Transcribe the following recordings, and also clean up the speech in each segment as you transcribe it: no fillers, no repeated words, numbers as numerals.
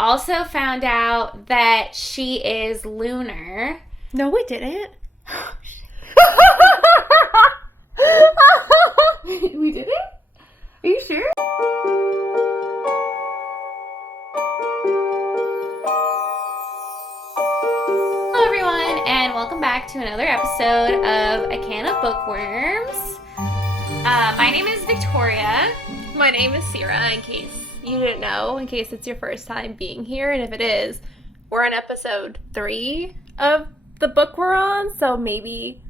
also found out that she is lunar. No, we didn't. We didn't? Are you sure? Hello everyone, and welcome back to another episode of A Can of Bookworms. My name is Victoria. My name is Sarah, in case you didn't know, in case it's your first time being here, and if it is, we're on episode 3 of the book we're on, so maybe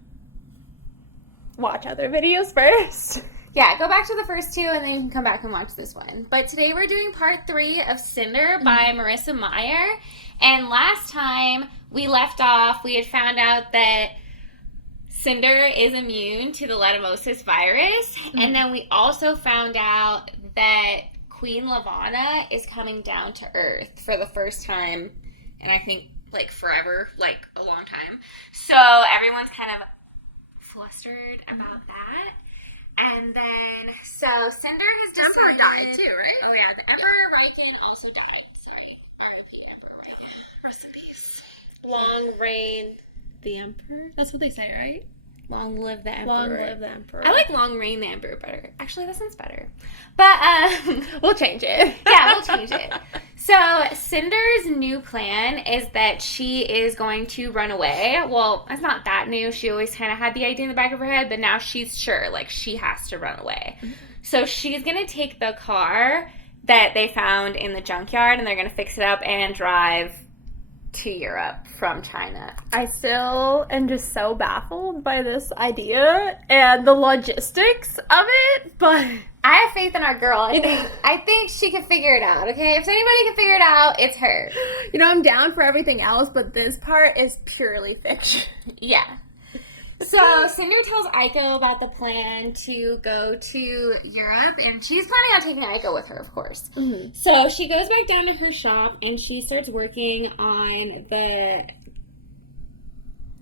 watch other videos first. Yeah, go back to the first 2 and then you can come back and watch this one. But today we're doing part 3 of Cinder by Marissa Meyer. And last time we left off, we had found out that Cinder is immune to the leishmaniasis virus. And then we also found out that Queen Lavana is coming down to Earth for the first time. And I think, like, forever, like, a long time. So everyone's kind of flustered about that. And then, so Cinder has decided... Emperor died too, right? Oh yeah, the Emperor Riken also died. Sorry. R.I.P. Emperor Riken. Rest in peace. Long reign the Emperor? That's what they say, right? Long live the Emperor. Long live the Emperor. I like long reign the Emperor better. Actually, that sounds better. But, we'll change it. Yeah, we'll change it. So, Cinder's new plan is that she is going to run away. Well, it's not that new. She always kind of had the idea in the back of her head, but now she's sure, like, she has to run away. Mm-hmm. So, she's going to take the car that they found in the junkyard, and they're going to fix it up and drive to Europe from China. I still am just so baffled by this idea and the logistics of it, but I have faith in our girl. I think she can figure it out, okay? If anybody can figure it out, it's her. You know, I'm down for everything else, but this part is purely fiction. Yeah. So, Cinder tells Aiko about the plan to go to Europe, and she's planning on taking Aiko with her, of course. Mm-hmm. So, she goes back down to her shop, and she starts working on the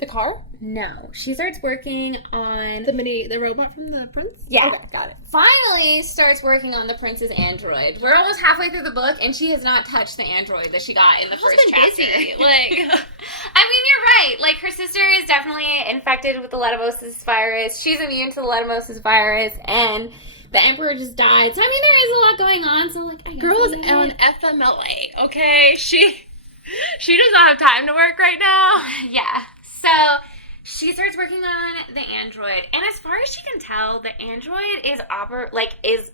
car? No. She starts working on... The robot from the prince? Yeah. Okay, got it. Finally starts working on the prince's android. We're almost halfway through the book, and she has not touched the android that she got in the first chapter. Busy. Like, I mean, you're right. Like, her sister is definitely infected with the leishmaniasis virus. She's immune to the leishmaniasis virus, and the emperor just died. So, I mean, there is a lot going on. So, like, I guess girl is on FMLA, okay? She does not have time to work right now. Yeah. So, she starts working on the android, and as far as she can tell, the android is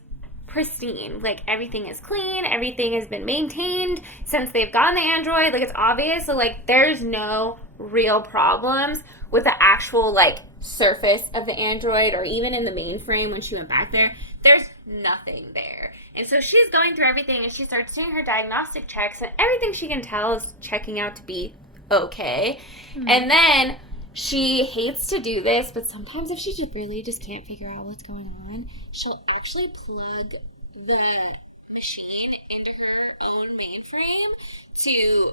pristine. Like, everything is clean, everything has been maintained since they've gotten the android. Like, it's obvious, so, like, there's no real problems with the actual, like, surface of the android, or even in the mainframe when she went back there. There's nothing there. And so she's going through everything, and she starts doing her diagnostic checks, and everything she can tell is checking out to be okay. Mm-hmm. And then she hates to do this, but sometimes if she just can't figure out what's going on, she'll actually plug the machine into her own mainframe to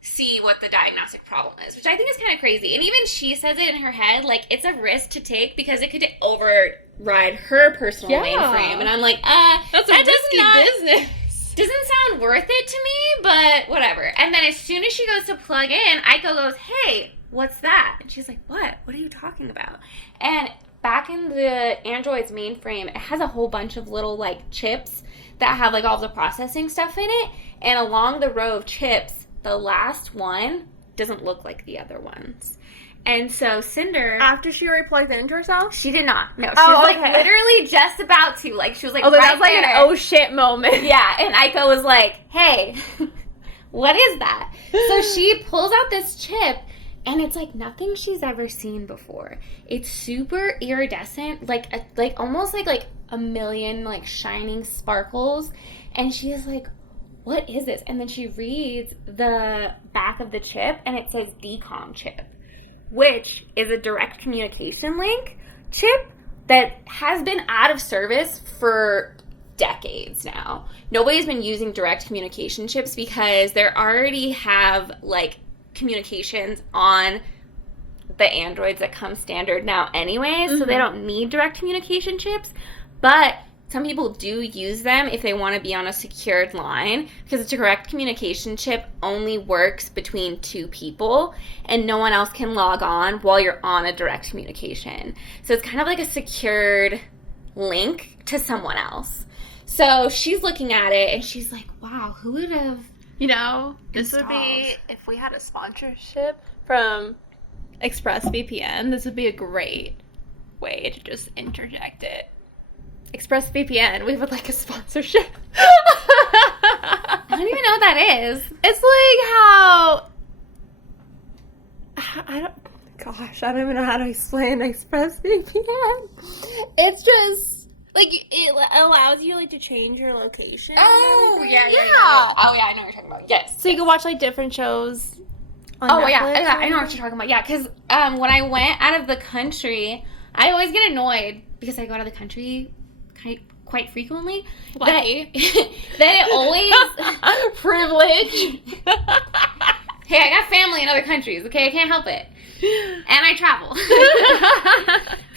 see what the diagnostic problem is, which I think is kind of crazy. And even she says it in her head, like, it's a risk to take because it could override her personal mainframe. And I'm like, that's a risky business. Doesn't sound worth it to me, but whatever. And then as soon as she goes to plug in, Aiko goes, hey, what's that? And she's like, what? What are you talking about? And back in the android's mainframe, it has a whole bunch of little, like, chips that have, like, all the processing stuff in it. And along the row of chips, the last one doesn't look like the other ones. And so Cinder... After she already plugged it into herself? She did not. No, she was, like, literally just about to. Like, she was, like, right there. That's, like, an oh shit moment. Yeah, and Aiko was like, hey, what is that? So she pulls out this chip, and it's, like, nothing she's ever seen before. It's super iridescent, like almost like a million, like, shining sparkles. And she is like, what is this? And then she reads the back of the chip, and it says decom chip, which is a direct communication link chip that has been out of service for decades now. Nobody's been using direct communication chips because they already have, like, communications on the androids that come standard now anyway, so they don't need direct communication chips. But some people do use them if they want to be on a secured line, because a direct communication chip only works between two people, and no one else can log on while you're on a direct communication. So it's kind of like a secured link to someone else. So she's looking at it, and she's like, wow, who would have... This would be, if we had a sponsorship from ExpressVPN, this would be a great way to just interject it. ExpressVPN, we would like a sponsorship. I don't even know what that is. It's like how... I don't even know how to explain ExpressVPN. It's just... like, it allows you, like, to change your location. Oh, yeah. Oh, yeah, I know what you're talking about. Yes. So you can watch, like, different shows on Netflix. Yeah, I know what you're talking about. Yeah, because when I went out of the country, I always get annoyed, because I go out of the country quite frequently. Why? That it always... Privilege. Hey, I got family in other countries, okay? I can't help it. And I travel.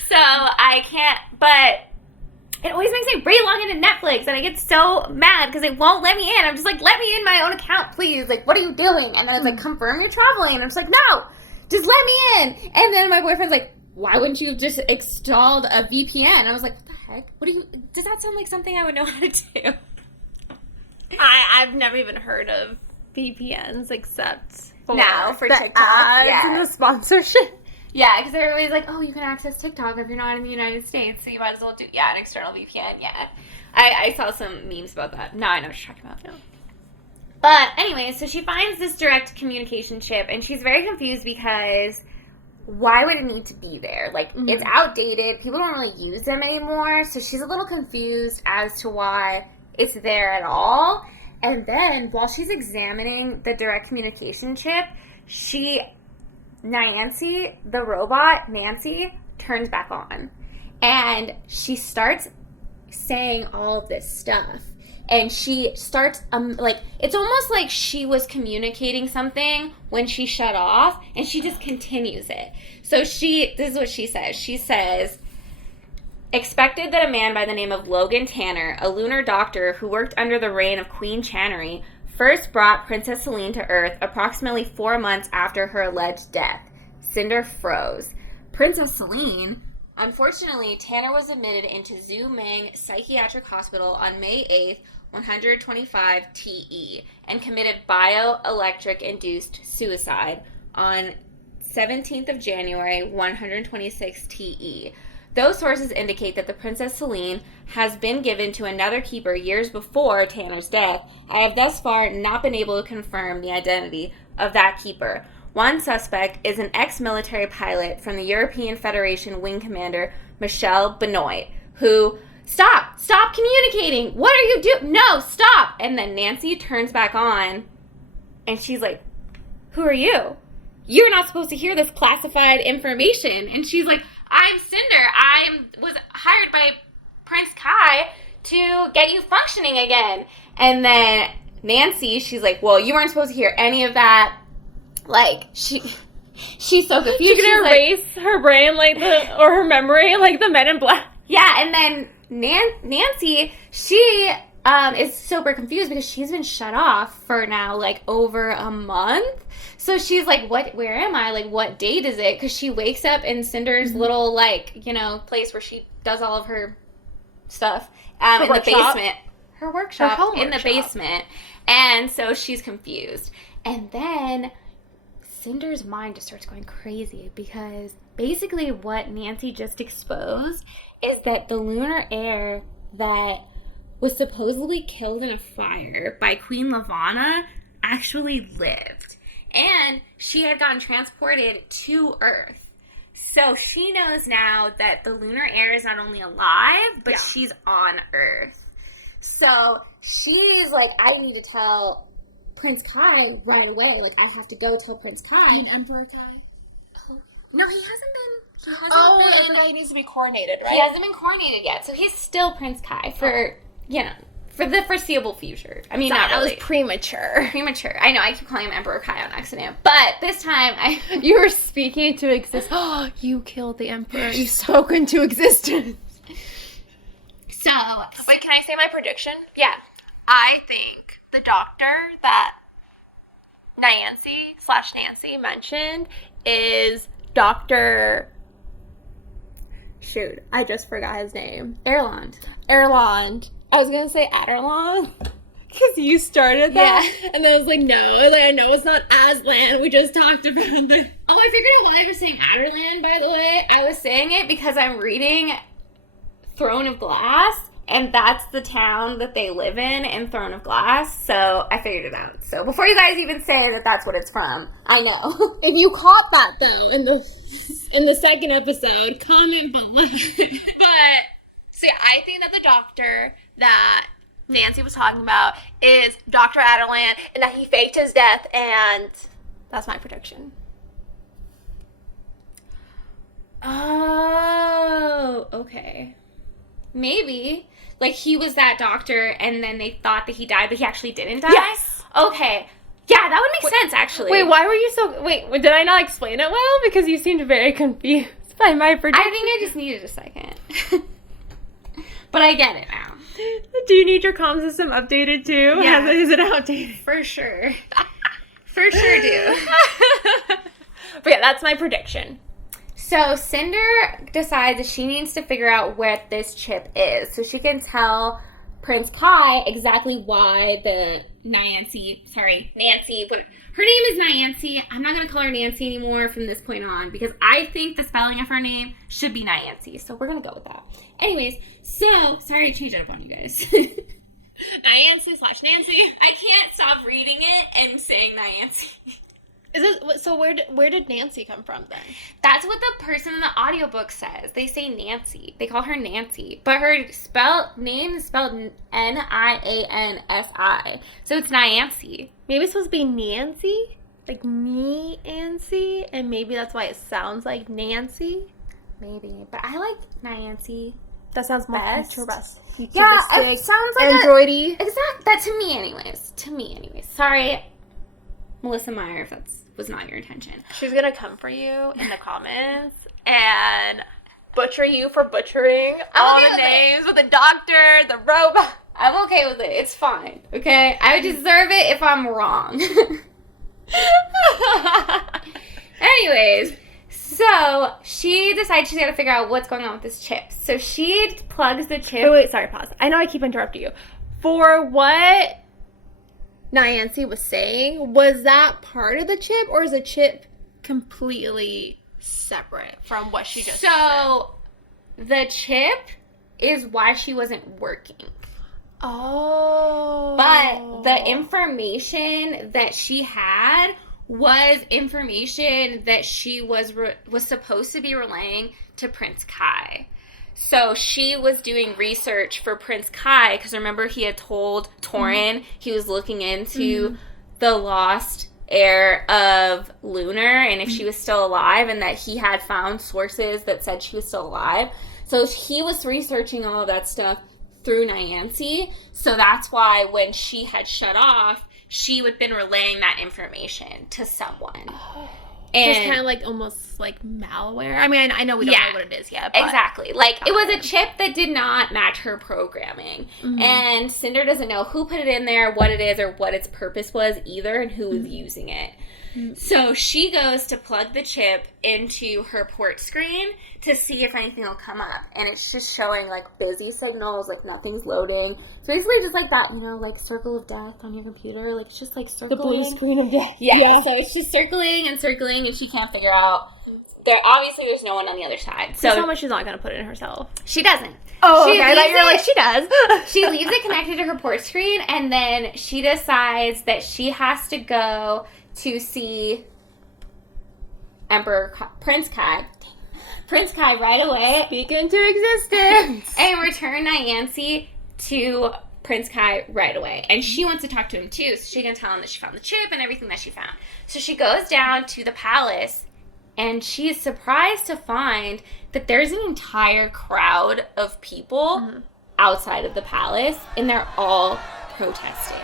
So I can't, but... it always makes me re-log into Netflix, and I get so mad because it won't let me in. I'm just like, let me in my own account, please. Like, what are you doing? And then it's like, confirm you're traveling. And I'm just like, no, just let me in. And then my boyfriend's like, why wouldn't you have just installed a VPN? And I was like, what the heck? Does that sound like something I would know how to do? I've never even heard of VPNs except for for the TikTok. ads and the sponsorship. Yeah, because everybody's like, oh, you can access TikTok if you're not in the United States, so you might as well do, an external VPN, yeah. I saw some memes about that. Now I know what you're talking about. Yeah. But anyway, so she finds this direct communication chip, and she's very confused because why would it need to be there? Like, it's outdated. People don't really use them anymore, so she's a little confused as to why it's there at all. And then, while she's examining the direct communication chip, Nancy, the robot, Nancy, turns back on. And she starts saying all of this stuff. And she starts, it's almost like she was communicating something when she shut off, and she just continues it. So this is what she says. She says, expected that a man by the name of Logan Tanner, a lunar doctor who worked under the reign of Queen Channery, first brought Princess Celine to Earth approximately 4 months after her alleged death. Cinder froze. Princess Celine... Unfortunately, Tanner was admitted into Zhu Meng Psychiatric Hospital on May 8th, 125 TE, and committed bioelectric-induced suicide on 17th of January, 126 TE. Those sources indicate that the Princess Celine has been given to another keeper years before Tanner's death. I have thus far not been able to confirm the identity of that keeper. One suspect is an ex-military pilot from the European Federation Wing Commander, Michel Benoit, who, stop communicating, what are you doing, no, stop, and then Nancy turns back on, and she's like, who are you? You're not supposed to hear this classified information, and she's like, I'm Cinder, I was hired by Prince Kai to get you functioning again, and then Nancy, she's like, well, you weren't supposed to hear any of that. Like, she's so confused. She's gonna erase her brain, or her memory, like the Men in Black. Yeah, and then Nancy, she is super confused because she's been shut off for now, like, over a month. So she's like, where am I? Like, what date is it? Because she wakes up in Cinder's little, place where she does all of her stuff in the basement. Her workshop in the basement. And so she's confused. And then Cinder's mind just starts going crazy because basically what Nancy just exposed is that the lunar heir that was supposedly killed in a fire by Queen Lavana actually lived. And she had gotten transported to Earth. So she knows now that the lunar heir is not only alive, but she's on Earth. So she's like, I need to tell Prince Kai right away. Like, I have to go tell Prince Kai. And Emperor Kai? Oh. No, he hasn't been. I forgot he needs to be coronated, right? He hasn't been coronated yet, so he's still Prince Kai for the foreseeable future. I mean, not really. That was premature. Premature. I know, I keep calling him Emperor Kai on accident. But this time, You were speaking into existence. Oh, you killed the Emperor. You spoke into existence. So, Wait, can I say my prediction? yeah. I think the doctor that Nancy mentioned is Dr. Shoot, I just forgot his name. Erland. Erland. I was going to say Adderlon. Because you started that. Yeah. And I was like, no. I know it's not Aslan. We just talked about that. Oh, I figured out why I was saying Adderland, by the way. I was saying it because I'm reading Throne of Glass, and that's the town that they live in Throne of Glass, so I figured it out. So before you guys even say that that's what it's from, I know. If you caught that, though, in the second episode, comment below. But, see, I think that the doctor that Nancy was talking about is Dr. Adderland, and that he faked his death, and that's my prediction. Oh, okay. Maybe. Like, he was that doctor, and then they thought that he died, but he actually didn't die? Yes. Okay. Yeah, that would make sense, actually. Wait, why were you so... Wait, did I not explain it well? Because you seemed very confused by my prediction. I think I just needed a second. But I get it now. Do you need your comm system updated, too? Yeah. Is it outdated? For sure. For sure do. But yeah, that's my prediction. So Cinder decides that she needs to figure out what this chip is so she can tell Prince Kai exactly why the Nancy, but her name is Nancy. I'm not going to call her Nancy anymore from this point on because I think the spelling of her name should be Nancy. So we're going to go with that. Anyways, so, sorry to change it up on you guys. Nancy/Nancy. I can't stop reading it and saying Nancy. Is it so? Where did Nancy come from then? That's what the person in the audiobook says. They say Nancy. They call her Nancy. But her name is spelled Niansi. So it's Nancy. Maybe it's supposed to be Nancy? Like Nancy? And maybe that's why it sounds like Nancy? Maybe. But I like Nancy. That sounds more best. futuristic. Yeah, it sounds like Android-y. Exactly. That to me anyways. Sorry, Melissa Meyer, if that was not your intention. She's gonna come for you in the comments and butcher you for butchering all the names with the doctor, the robot. I'm okay with it. It's fine. Okay? I deserve it if I'm wrong. Anyways, so she decides she's got to figure out what's going on with this chip. So she plugs the chip. Wait, sorry, pause. I know I keep interrupting you. For what Nancy was saying, was that part of the chip, or is the chip completely separate from what she just said? So, the chip is why she wasn't working. Oh. But the information that she had was information that she was supposed to be relaying to Prince Kai. So she was doing research for Prince Kai, because remember he had told Torin he was looking into the lost heir of Lunar and if she was still alive, and that he had found sources that said she was still alive. So he was researching all of that stuff through Nancy. So that's why when she had shut off, she had been relaying that information to someone. And just kind of like almost like malware. I mean, I know we don't know what it is yet. But exactly. Like, it was a chip that did not match her programming. And Cinder doesn't know who put it in there, what it is, or what its purpose was either, and who was using it. So she goes to plug the chip into her port screen to see if anything will come up. And it's just showing, like, busy signals, like, nothing's loading. It's basically just like that, like, circle of death on your computer. Like, it's just, like, circling. The blue screen of death. Yeah. So it's just circling, and she can't figure out. There's no one on the other side. So how much she's not going to put it in herself. She doesn't. Oh, okay. I thought you were like, she does. She leaves it connected to her port screen, and then she decides that she has to go to see Prince Kai right away. Speak into existence. And return Nancy to Prince Kai right away. And she wants to talk to him too, so she can tell him that she found the chip and everything that she found. So she goes down to the palace, and she is surprised to find that there's an entire crowd of people outside of the palace, and they're all protesting.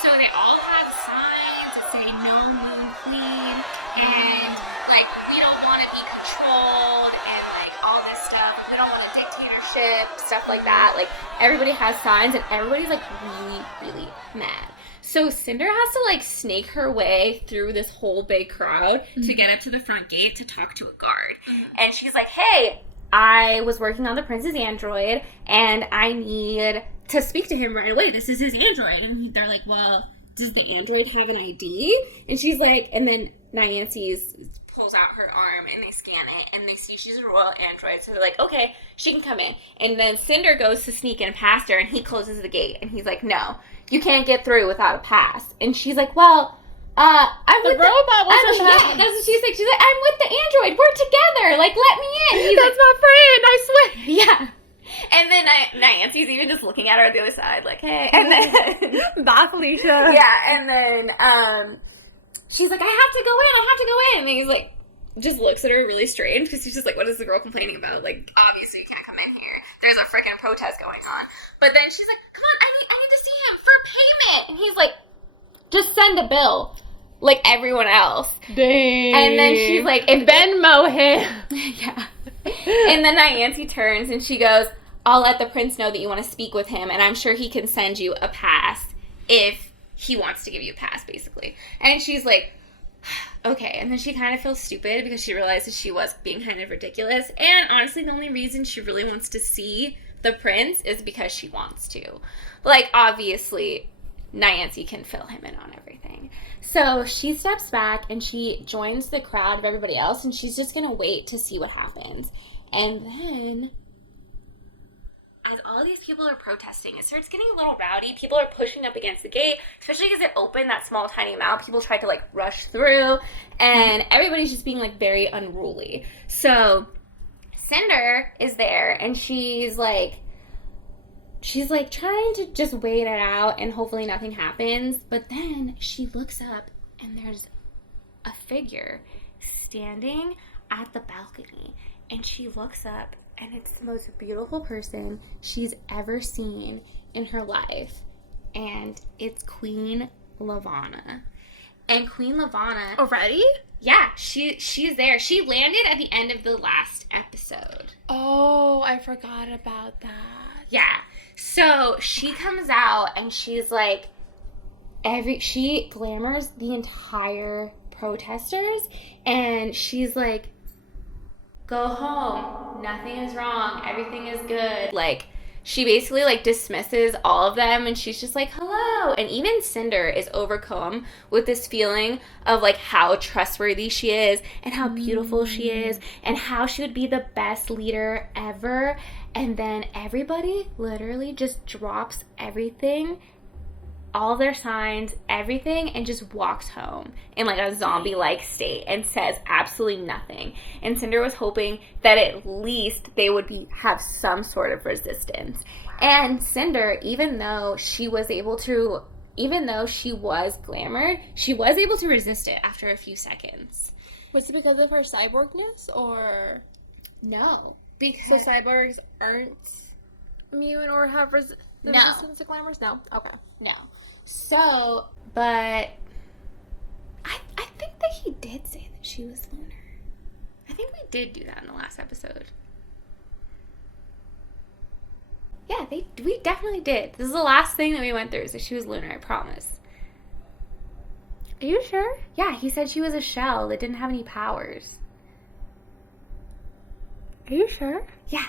So they all have signs that say "No Moon Queen" and like we don't want to be controlled and like all this stuff. We don't want a dictatorship. stuff like that. Like, everybody has signs, and everybody's, like, really, really mad. So Cinder has to, like, snake her way through this whole big crowd to get up to the front gate to talk to a guard. And she's like, hey, I was working on the prince's android, and I need to speak to him right away. This is his android. And they're like, well, does the android have an ID? And she's like, and then Nancy's pulls out her arm, and they scan it, and they see she's a royal android. So they're like, okay, she can come in. And then Cinder goes to sneak in past her, and he closes the gate. And he's like, no, you can't get through without a pass. And she's like, well, I'm with robot was yeah, that's what she's like. She's like, I'm with the android. We're together. Like, let me in. He's That's like, my friend, I swear. yeah. And then Nancy's even just looking at her on the other side, like, hey. And then, Bye, Felicia. yeah, and then, she's like, I have to go in. And he's like, just looks at her really strange, because he's just like, what is the girl complaining about? Like, obviously you can't come in here. There's a freaking protest going on. But then she's like, come on, I need to see him for payment. And he's like, just send a bill. Like everyone else. Dang. And then she's like, and Venmo him. yeah. And then Nancy turns and she goes, I'll let the prince know that you want to speak with him, and I'm sure he can send you a pass if he wants to give you a pass, basically. And she's like, okay. And then she kind of feels stupid because she realizes she was being kind of ridiculous. And honestly, the only reason she really wants to see the prince is because she wants to. Like, obviously, Nancy can fill him in on everything. So she steps back and she joins the crowd of everybody else, and she's just going to wait to see what happens. And then, as all these people are protesting, it starts getting a little rowdy. People are pushing up against the gate, especially because it opened that small, tiny amount. People tried to, like, rush through, and everybody's just being, like, very unruly. So Cinder is there, and she's trying to just wait it out and hopefully nothing happens. But then she looks up and there's a figure standing at the balcony. And she looks up and it's the most beautiful person she's ever seen in her life. And it's Queen Lavana. And Queen Lavana... Already? Yeah, she's there. She landed at the end of the last episode. Oh, I forgot about that. Yeah. So she comes out and she's like, she glamours the entire protesters, and she's like, go home, nothing is wrong, everything is good. Like, she basically, like, dismisses all of them, and she's just like, hello. And even Cinder is overcome with this feeling of, like, how trustworthy she is and how beautiful she is and how she would be the best leader ever. And then everybody literally just drops everything, all their signs, everything, and just walks home in, like, a zombie-like state and says absolutely nothing. And Cinder was hoping that at least they would have some sort of resistance. And Cinder, even though she was glamored, she was able to resist it after a few seconds. Was it because of her cyborgness, or? No. So cyborgs aren't immune or have resistance to glamours? No? Okay. No. So, but I think that he did say that she was lunar. I think we did do that in the last episode. Yeah, we definitely did. This is the last thing that we went through, is that she was lunar, I promise. Are you sure? Yeah, he said she was a shell that didn't have any powers. Are you sure? Yeah.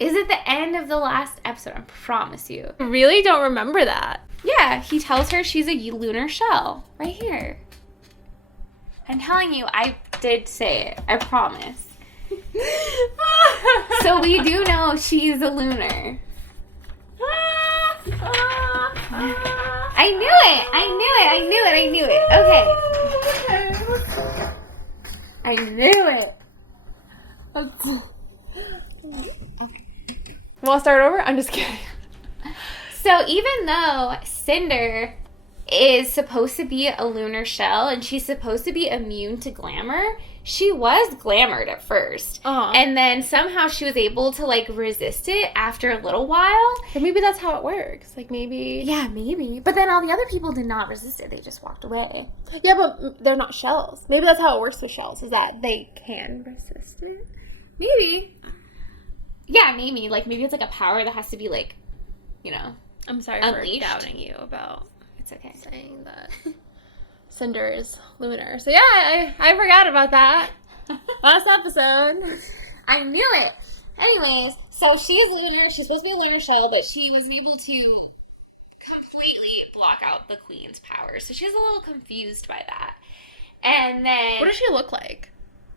Is it the end of the last episode? I promise you. I really don't remember that. Yeah, he tells her she's a lunar shell. Right here. I'm telling you, I did say it. I promise. So we do know she's a lunar. I knew it. Okay. I knew it. Okay. Want to start over? I'm just kidding. So even though Cinder is supposed to be a lunar shell and she's supposed to be immune to glamour, she was glamored at first. Uh-huh. And then somehow she was able to, like, resist it after a little while. Or maybe that's how it works. Like, maybe... Yeah, maybe. But then all the other people did not resist it. They just walked away. Yeah, but they're not shells. Maybe that's how it works with shells, is that they can resist it. Maybe. Yeah, maybe. Like, maybe it's like a power that has to be, like, you know, I'm sorry unleashed. for doubting you about It's okay. saying that Cinder is lunar. So, yeah, I forgot about that. Last episode. I knew it. Anyways, so she's lunar. She's supposed to be a lunar shell, but she was able to completely block out the queen's power. So she was a little confused by that. And then... What does she look like?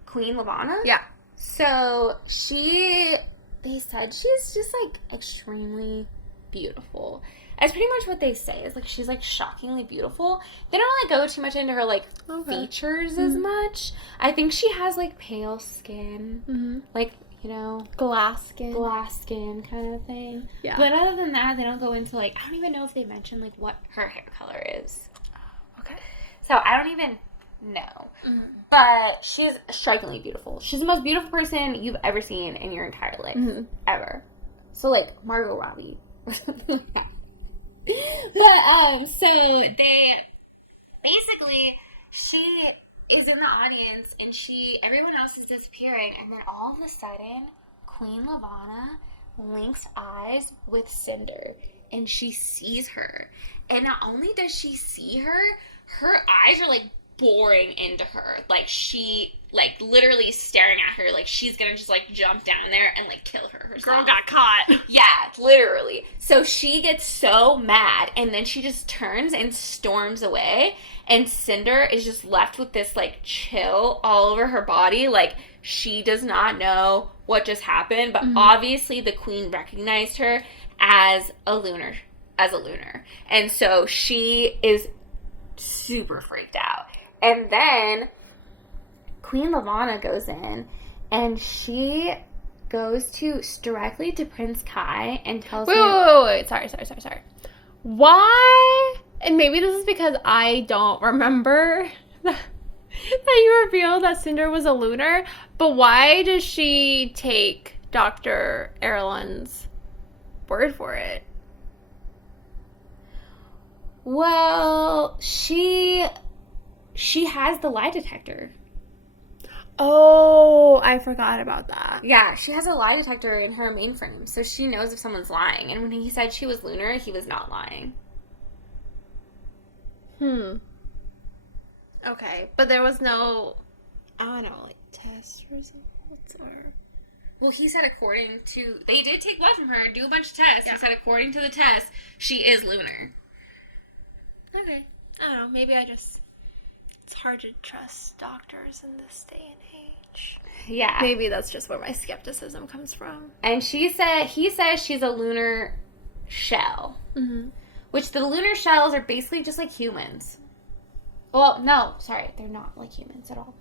Queen Lavana? Yeah. So they said she's just, like, extremely beautiful. That's pretty much what they say, is, like, she's, like, shockingly beautiful. They don't really go too much into her, like, features as much. I think she has, like, pale skin. Like, you know, glass skin kind of thing. Yeah. But other than that, they don't go into, like, I don't even know if they mention, like, what her hair color is. Okay. So I don't even know. But she's strikingly beautiful. She's the most beautiful person you've ever seen in your entire life. Ever. So, like, Margot Robbie. But, so they basically, she is in the audience and everyone else is disappearing, and then all of a sudden, Queen Lavana links eyes with Cinder, and she sees her. And not only does she see her, her eyes are, like, boring into her. Like, she, like, literally staring at her, like, she's gonna just, like, jump down there and, like, kill her herself. Girl got caught. Yeah, literally. So she gets so mad, and then she just turns and storms away, and Cinder is just left with this, like, chill all over her body. Like, she does not know what just happened, but obviously the queen recognized her as a lunar. And so she is super freaked out. And then Queen Lavana goes in, and she goes directly to Prince Kai and tells him... Wait. Sorry. Why? And maybe this is because I don't remember that you revealed that Cinder was a lunar, but why does she take Dr. Erlen's word for it? Well, she has the lie detector. Oh, I forgot about that. Yeah, she has a lie detector in her mainframe, so she knows if someone's lying. And when he said she was lunar, he was not lying. Okay, but there was no, I don't know, like, test results or... Well, he said according to... They did take blood from her, do a bunch of tests. Yeah. He said according to the test, she is lunar. Okay. I don't know, maybe it's hard to trust doctors in this day and age. Yeah. Maybe that's just where my skepticism comes from. And he says she's a lunar shell. Which the lunar shells are basically just like humans. Well, no, sorry, they're not like humans at all.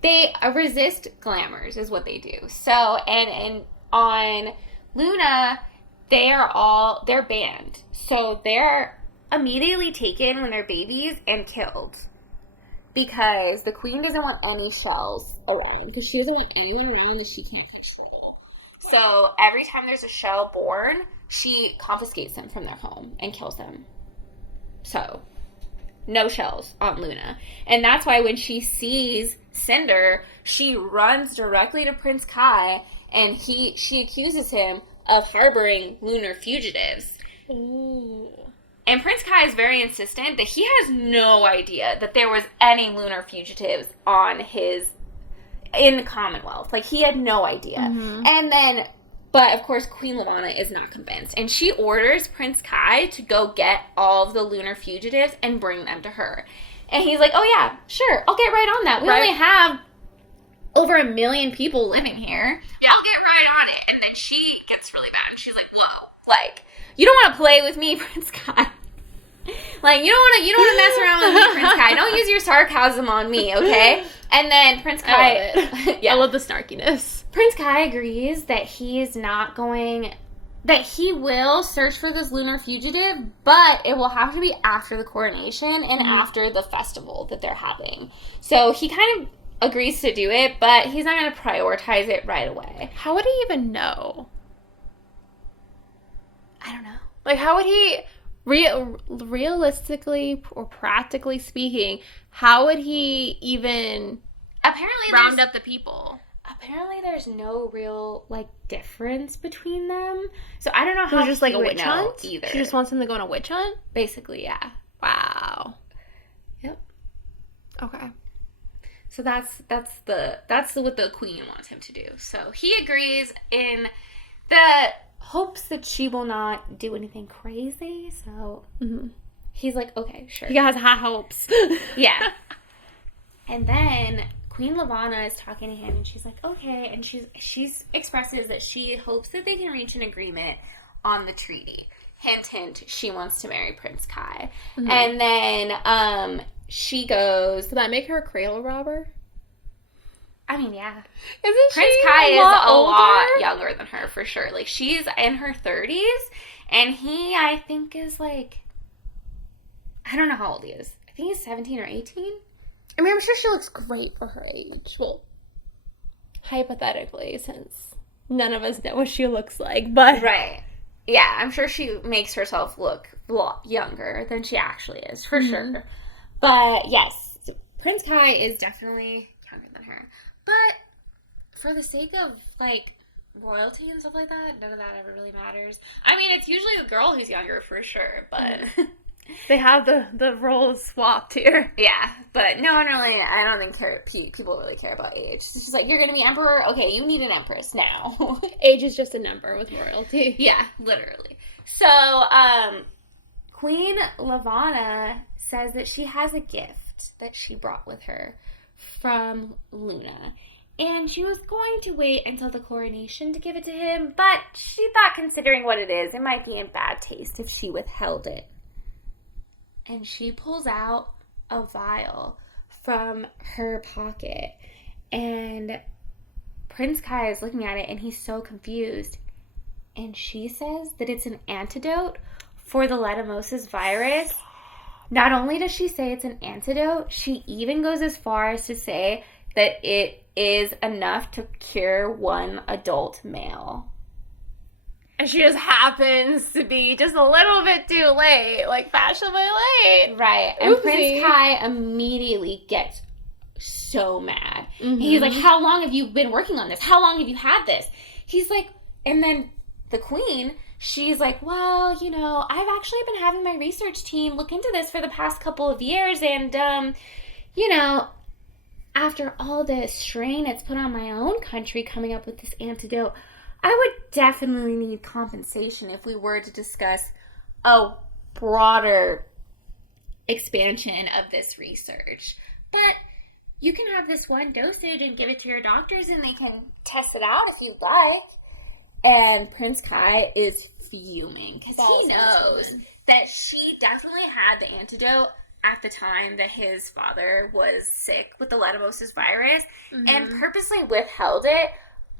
They resist glamours is what they do. So, and on Luna, they're banned. So they're immediately taken when they're babies and killed. Because the queen doesn't want any shells around. Because she doesn't want anyone around that she can't control. So every time there's a shell born, she confiscates them from their home and kills them. So, no shells on Luna. And that's why when she sees Cinder, she runs directly to Prince Kai, and she accuses him of harboring lunar fugitives. Ooh. And Prince Kai is very insistent that he has no idea that there was any lunar fugitives in the Commonwealth. Like, he had no idea. And then, but of course, Queen Lavana is not convinced. And she orders Prince Kai to go get all of the lunar fugitives and bring them to her. And he's like, oh yeah, sure, I'll get right on that. We only have over 1 million people living here. Yeah. I'll get right on it. And then she gets really mad. She's like, whoa, like, you don't want to play with me, Prince Kai. Like, you don't want to mess around with me, Prince Kai. Don't use your sarcasm on me, okay? And then Prince Kai... I love it. Yeah. I love the snarkiness. Prince Kai agrees that he is not going... That he will search for this lunar fugitive, but it will have to be after the coronation and after the festival that they're having. So he kind of agrees to do it, but he's not going to prioritize it right away. How would he even know? I don't know. Like, how would he... realistically or practically speaking, how would he even apparently round up the people? apparently there's no real, like, difference between them. So I don't know So how it's just like he a would witch know hunt? either. She just wants him to go on a witch hunt? Basically, yeah. Wow. Yep. Okay. So that's what the queen wants him to do. So he agrees in the hopes that she will not do anything crazy. So he's like, okay, sure. He has high hopes. Yeah. And then Queen Lavanna is talking to him, and she's like, okay. And she's expresses that she hopes that they can reach an agreement on the treaty. Hint, hint, she wants to marry Prince Kai. And then she goes... Did that make her a cradle robber? I mean, yeah. Isn't Prince she Kai is a lot older? younger than her, for sure. Like, she's in her 30s, and he, I think, is like... I don't know how old he is. I think he's 17 or 18. I mean, I'm sure she looks great for her age. Well, hypothetically, since none of us know what she looks like, but... Right. Yeah, I'm sure she makes herself look a lot younger than she actually is, for sure. But, yes, Prince Kai is definitely younger than her. But for the sake of, like, royalty and stuff like that, none of that ever really matters. I mean, it's usually the girl who's younger, for sure, but... They have the roles swapped here. Yeah, but no one really, I don't think people really care about age. She's like, you're going to be emperor? Okay, you need an empress now. Age is just a number with royalty. Yeah, literally. So, Queen Lavanna says that she has a gift that she brought with her from Luna. And she was going to wait until the coronation to give it to him, but she thought, considering what it is, it might be in bad taste if she withheld it. And she pulls out a vial from her pocket. And Prince Kai is looking at it, and he's so confused. And she says that it's an antidote for the Leishmaniasis virus. Not only does she say it's an antidote, she even goes as far as to say that it is enough to cure one adult male. And she just happens to be just a little bit too late, like fashionably late. Right. And Oopsie. Prince Kai immediately gets so mad. He's like, how long have you been working on this? How long have you had this? He's like, and then the queen, she's like, well, you know, I've actually been having my research team look into this for the past couple of years. And, you know, after all the strain it's put on my own country coming up with this antidote, I would definitely need compensation if we were to discuss a broader expansion of this research. But you can have this one dosage and give it to your doctors and they can test it out if you'd like. And Prince Kai is fuming because he knows that she definitely had the antidote at the time that his father was sick with the Leishmaniasis virus and purposely withheld it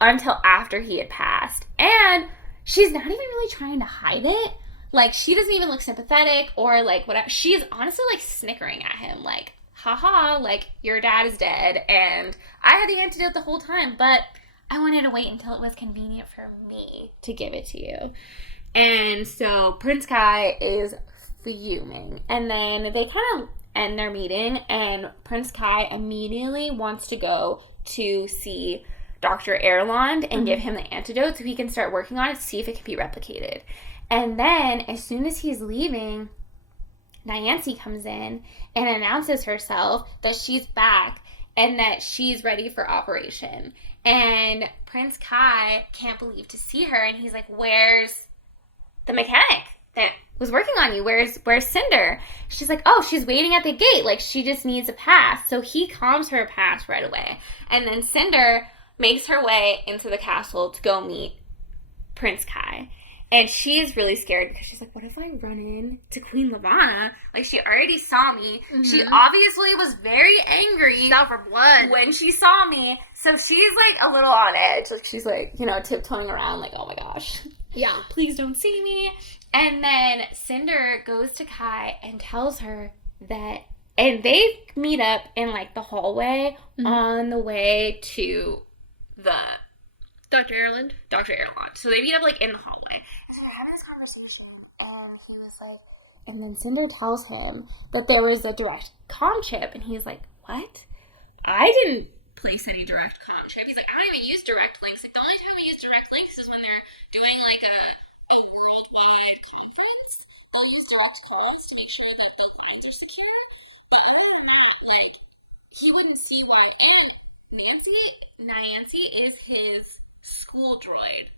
until after he had passed. And she's not even really trying to hide it. Like, she doesn't even look sympathetic or, like, whatever. She is honestly, like, snickering at him. Like, haha, like, your dad is dead. And I had the antidote the whole time, but I wanted to wait until it was convenient for me to give it to you. And so Prince Kai is fuming. And then they kind of end their meeting, and Prince Kai immediately wants to go to see Dr. Erland and give him the antidote so he can start working on it to see if it can be replicated. And then, as soon as he's leaving, Nyancy comes in and announces herself that she's back and that she's ready for operation. And Prince Kai can't believe to see her, and he's like, where's the mechanic that was working on you? Where's Cinder? She's like, oh, she's waiting at the gate. Like, she just needs a pass. So he calms her pass right away. And then Cinder makes her way into the castle to go meet Prince Kai. And she is really scared because she's like, what if I run in to Queen Lavanna? Like, she already saw me. She obviously was very angry. She's out for blood. When she saw me. So she's, like, a little on edge. Like, she's, like, you know, tiptoeing around, like, oh my gosh. Yeah. Please don't see me. And then Cinder goes to Kai and tells her that, and they meet up in, like, the hallway on the way to the Dr. Erland? Dr. Erland. So they meet up, like, in the hallway. So they're having this conversation, and he was like, and then Cinder tells him that there was a direct comm chip, and he's like, what? I didn't place any direct com chip. He's like, I don't even use direct links. Like, the only time we use direct links is when they're doing like a worldwide conference. They'll use direct calls to make sure that the lines are secure. But other than that, like, he wouldn't see why. And Nyancy is his school droid.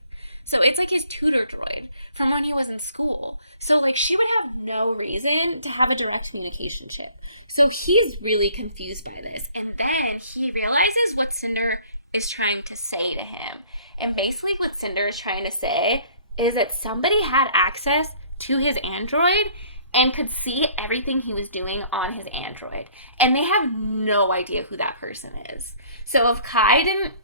So it's like his tutor droid from when he was in school. So, like, she would have no reason to have a direct communication chip. So she's really confused by this. And then he realizes what Cinder is trying to say to him. And basically what Cinder is trying to say is that somebody had access to his android and could see everything he was doing on his android. And they have no idea who that person is. So if Kai didn't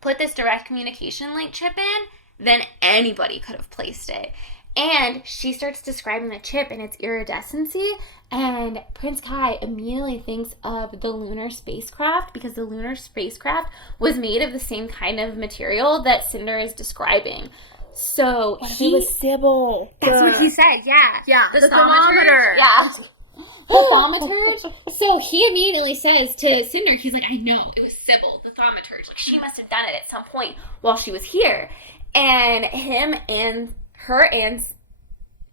put this direct communication link chip in, then anybody could have placed it. And she starts describing the chip and its iridescency, and Prince Kai immediately thinks of the lunar spacecraft, because the lunar spacecraft was made of the same kind of material that Cinder is describing. So what if it was Sybil? That's what he said, yeah. Yeah, the thermometer. Yeah. The thaumaturge. So he immediately says to Cinder, he's like, I know, it was Sybil, the thaumaturge. Like, she must have done it at some point while she was here. And him and her and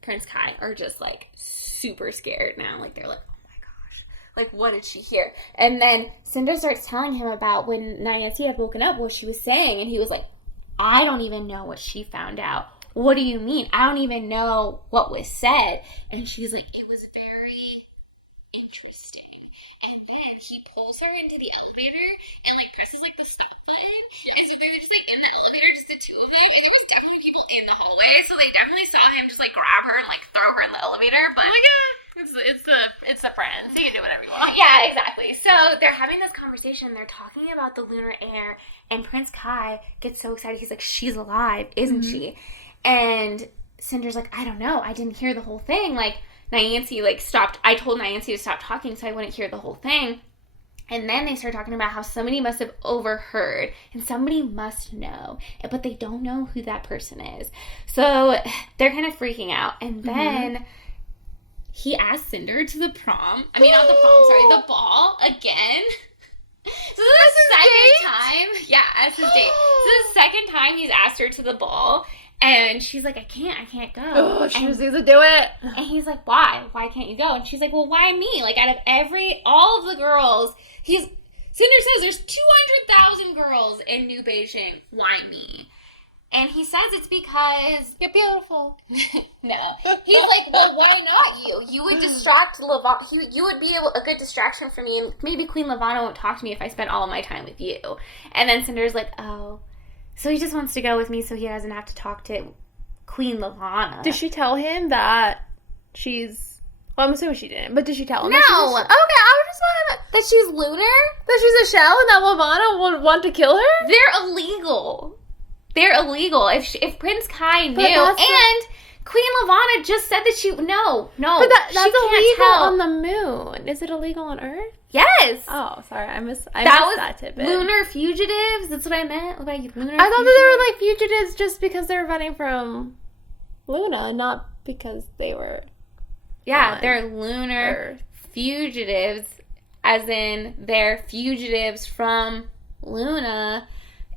Prince Kai are just, like, super scared now. Like, they're like, oh my gosh. Like, what did she hear? And then Cinder starts telling him about when Nyancy had woken up, what she was saying. And he was like, I don't even know what she found out. What do you mean? I don't even know what was said. And she's like, it was very interesting. And then he pulls her into the elevator and, like, presses, like, the stop button. And so they're just, like, in the elevator, just the two of them. And there was definitely people in the hallway, so they definitely saw him just, like, grab her and, like, throw her in the elevator. But oh my god, it's the friends. You can do whatever you want. yeah, exactly. So they're having this conversation. They're talking about the lunar air, and Prince Kai gets so excited. He's like, she's alive, isn't she? And Cinder's like, I don't know. I didn't hear the whole thing. Like, Nyancy, like, stopped. I told Nyancy to stop talking so I wouldn't hear the whole thing. And then they start talking about how somebody must have overheard and somebody must know, but they don't know who that person is. So they're kind of freaking out. And then he asks Cinder to the prom. I mean, not the prom, sorry, the ball again. So this is the second time. Yeah, as his date. This is the second time he's asked her to the ball. And she's like, I can't go. Oh, she refuses to do it. And he's like, why? Why can't you go? And she's like, well, why me? Like, out of all of the girls, Cinder says there's 200,000 girls in New Beijing. Why me? And he says it's because you're beautiful. No. He's like, well, why not you? You would distract Levana. You would be a good distraction for me, and maybe Queen Levana won't talk to me if I spend all of my time with you. And then Cinder's like, oh. So he just wants to go with me so he doesn't have to talk to Queen Levana. Did she tell him that she's... Well, I'm assuming she didn't, but did she tell him? No! Okay, I was just wondering that she's lunar? That she's a shell and that Levana would want to kill her? They're illegal. If Prince Kai knew, and Queen Levana just said that she... No. But that's she can't illegal tell. on the moon. Is it illegal on Earth? Yes. Oh, sorry. I missed that tidbit. Lunar fugitives. That's what I meant. Lunar I thought that they were like fugitives just because they were running from Luna, not because they were. Yeah, they're lunar fugitives, as in they're fugitives from Luna,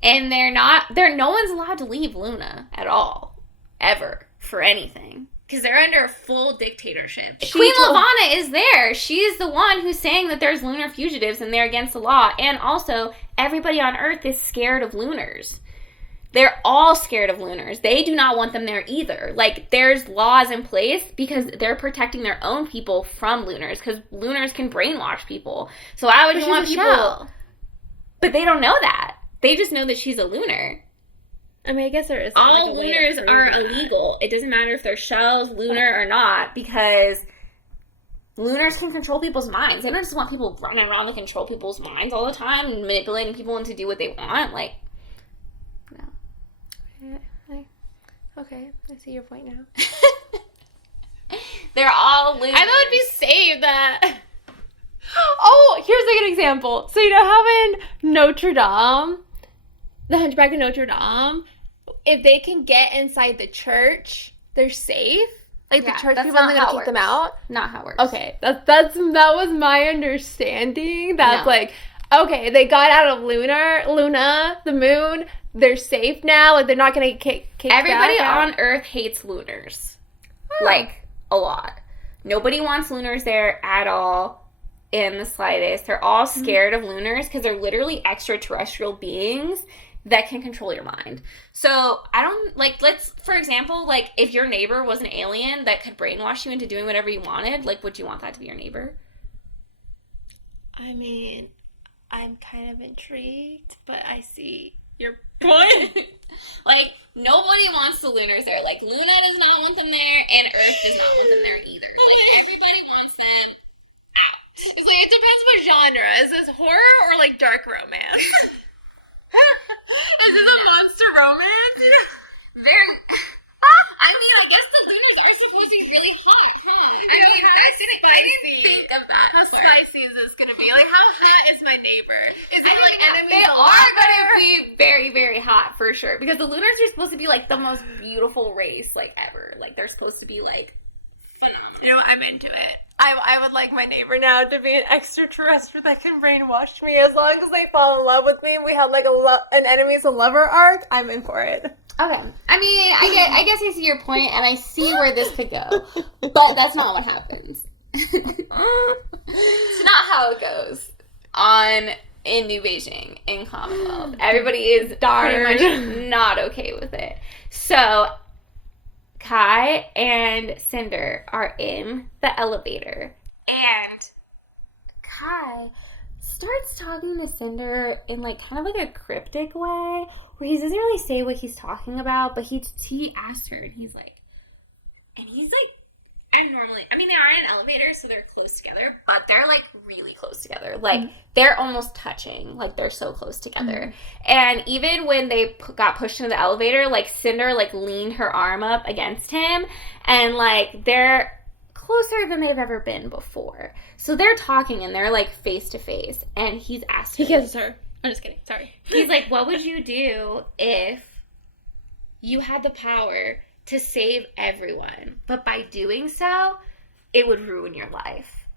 and no one's allowed to leave Luna at all, ever, for anything. Because they're under a full dictatorship. Queen Levana is there. She is the one who's saying that there's lunar fugitives and they're against the law. And also, everybody on Earth is scared of lunars. They're all scared of lunars. They do not want them there either. Like, there's laws in place because they're protecting their own people from lunars. Because lunars can brainwash people. So why would you want people... Shell. But they don't know that. They just know that she's a lunar. I mean, I guess there is... All lunars are illegal. It doesn't matter if they're shells, lunar, or not, because lunars can control people's minds. They don't just want people running around to control people's minds all the time and manipulating people into do what they want. Like, no. Okay, I see your point now. They're all lunars. I thought it'd be saved that... Oh, here's a good example. So, you know how in Notre Dame... The Hunchback of Notre Dame, if they can get inside the church, they're safe. Like, the church people aren't going to kick them out. Not how it works. Okay, that was my understanding. That's like, Okay, they got out of Luna, the moon. They're safe now. Like, they're not going to kick Everybody back out. on Earth hates lunars. Like, a lot. Nobody wants lunars there at all in the slightest. They're all scared of lunars because they're literally extraterrestrial beings that can control your mind. So, I don't, like, let's, for example, like, if your neighbor was an alien that could brainwash you into doing whatever you wanted, like, would you want that to be your neighbor? I mean, I'm kind of intrigued, but I see your point. Like, nobody wants the lunars there. Like, Luna does not want them there, and Earth does not want them there either. Like, everybody wants them out. It's like, it depends what genre. Is this horror or, like, dark romance? Is this a monster romance? Very. I mean, I guess the lunars are supposed to be really hot, huh? I mean, I didn't think of that. How spicy is this gonna be? Like, how hot is my neighbor? Is it like enemies? They are going to be very, very hot for sure. Because the lunars are supposed to be like the most beautiful race like ever. Like, they're supposed to be like phenomenal. You know, I'm into it. I would like my neighbor now to be an extraterrestrial that can brainwash me as long as they fall in love with me and we have like an enemies to lover arc. I'm in for it. Okay. I mean, I guess I see your point and I see where this could go. But that's not what happens. It's not how it goes in New Beijing, in Commonwealth. Everybody is pretty much not okay with it. So, Kai and Cinder are in the elevator. And Kai starts talking to Cinder in, like, kind of like a cryptic way, where he doesn't really say what he's talking about, but he asks her, and he's like, I mean, they are in an elevator, so they're close together, but they're, like, really close together. Like, they're almost touching. Like, they're so close together. And even when they got pushed into the elevator, like, Cinder, like, leaned her arm up against him, and, like, they're closer than they've ever been before. So they're talking, and they're, like, face to face, and he's asking. He kisses her. I'm just kidding. Sorry. He's like, what would you do if you had the power to save everyone, but by doing so, it would ruin your life?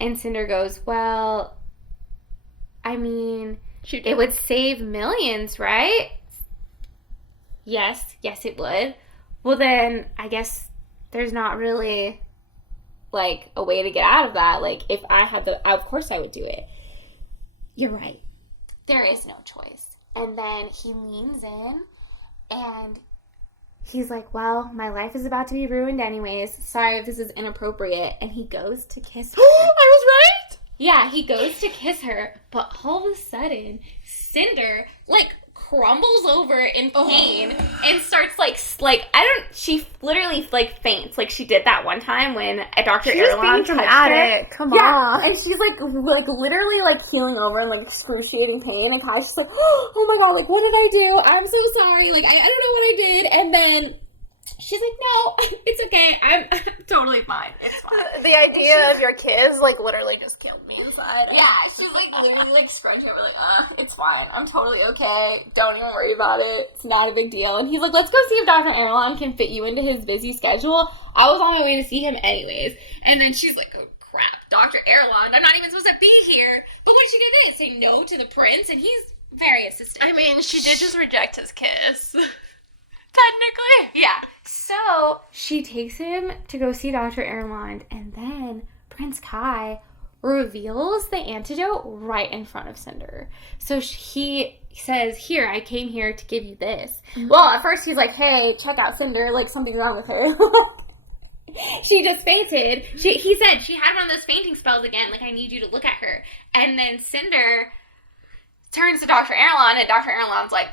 And Cinder goes, well, I mean, it would save millions, right? Yes, it would. Well, then, I guess there's not really, like, a way to get out of that. Like, if I had of course I would do it. You're right. There is no choice. And then he leans in, and he's like, well, my life is about to be ruined anyways. Sorry if this is inappropriate. And he goes to kiss her. I was right? Yeah, he goes to kiss her. But all of a sudden, Cinder, like, crumbles over in pain and starts, she literally, like, faints. Like, she did that one time when Dr. Erlon touched her. Come on. And she's, like, literally, like, healing over in, like, excruciating pain. And Kai's just like, oh, my God, like, what did I do? I'm so sorry. Like, I don't know what I did. And then she's like, no, it's okay. I'm totally fine. It's fine. The idea of your kids, like, literally just killed me inside. Yeah, she's, like, literally, like, scrunching over, like, it's fine. I'm totally okay. Don't even worry about it. It's not a big deal. And he's like, let's go see if Dr. Erlon can fit you into his busy schedule. I was on my way to see him anyways. And then she's like, oh, crap. Dr. Erlon, I'm not even supposed to be here. But what she did is say no to the prince, and he's very assistant. I mean, she did just reject his kiss. Technically. Yeah. So she takes him to go see Dr. Erlon, and then Prince Kai reveals the antidote right in front of Cinder. So he says, here, I came here to give you this. Mm-hmm. Well, at first he's like, hey, check out Cinder. Like, something's wrong with her. She just fainted. He said she had one of those fainting spells again. Like, I need you to look at her. And then Cinder turns to Dr. Erlon, and Dr. Erlon's like,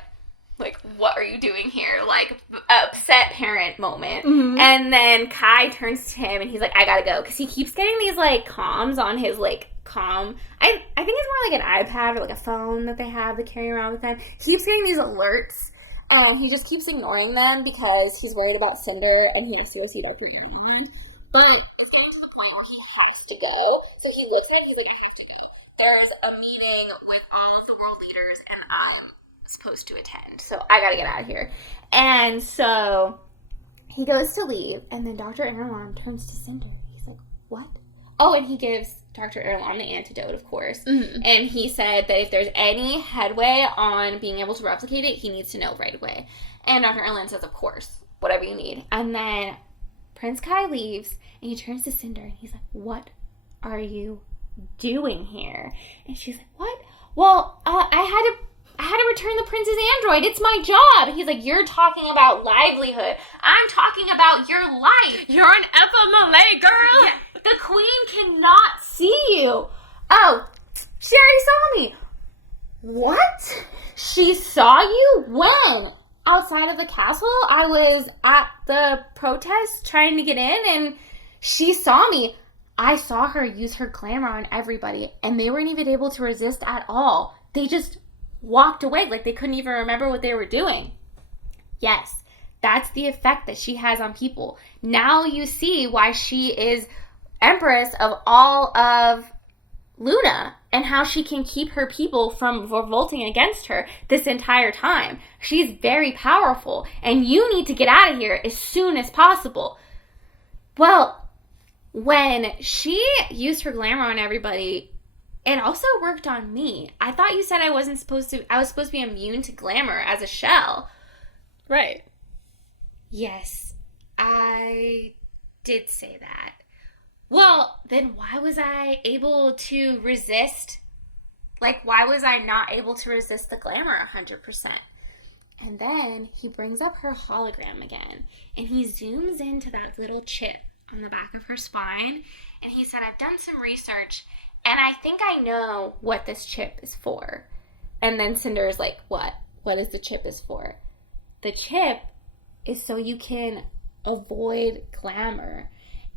what are you doing here? Like, upset parent moment. Mm-hmm. And then Kai turns to him, and he's like, I gotta go. Because he keeps getting these, like, comms on his, like, comm. I think it's more like an iPad or, like, a phone that they have to carry around with them. He keeps getting these alerts. He just keeps ignoring them because he's worried about Cinder, and he has to go see Dr. Erlon. But it's getting to the point where he has to go. So he looks at it, he's like, I have to go. There's a meeting with all of the world leaders, and supposed to attend, so I gotta get out of here. And so he goes to leave, and then Dr. Erlon turns to Cinder. He's like, what? Oh, and he gives Dr. Erlon the antidote, of course. Mm-hmm. And he said that if there's any headway on being able to replicate it, he needs to know right away. And Dr. Erlon says, of course, whatever you need. And then Prince Kai leaves, and he turns to Cinder, and he's like, what are you doing here? And she's like, what? Well, I had to return the prince's android. It's my job. And he's like, you're talking about livelihood. I'm talking about your life. You're an FMLA girl. Yeah, the queen cannot see you. Oh, she already saw me. What? She saw you? When? Outside of the castle? I was at the protest trying to get in, and she saw me. I saw her use her glamour on everybody, and they weren't even able to resist at all. They just walked away like they couldn't even remember what they were doing. Yes, that's the effect that she has on people. Now you see why she is empress of all of Luna and how she can keep her people from revolting against her this entire time. She's very powerful, and you need to get out of here as soon as possible. Well, when she used her glamour on everybody, it also worked on me. I thought you said I was supposed to be immune to glamour as a shell. Right. Yes, I did say that. Well, then why was I able to resist? Like, why was I not able to resist the glamour 100%? And then he brings up her hologram again, and he zooms into that little chip on the back of her spine, and he said, I've done some research, and I think I know what this chip is for. And then Cinder is like, what? What is the chip is for? The chip is so you can avoid glamour.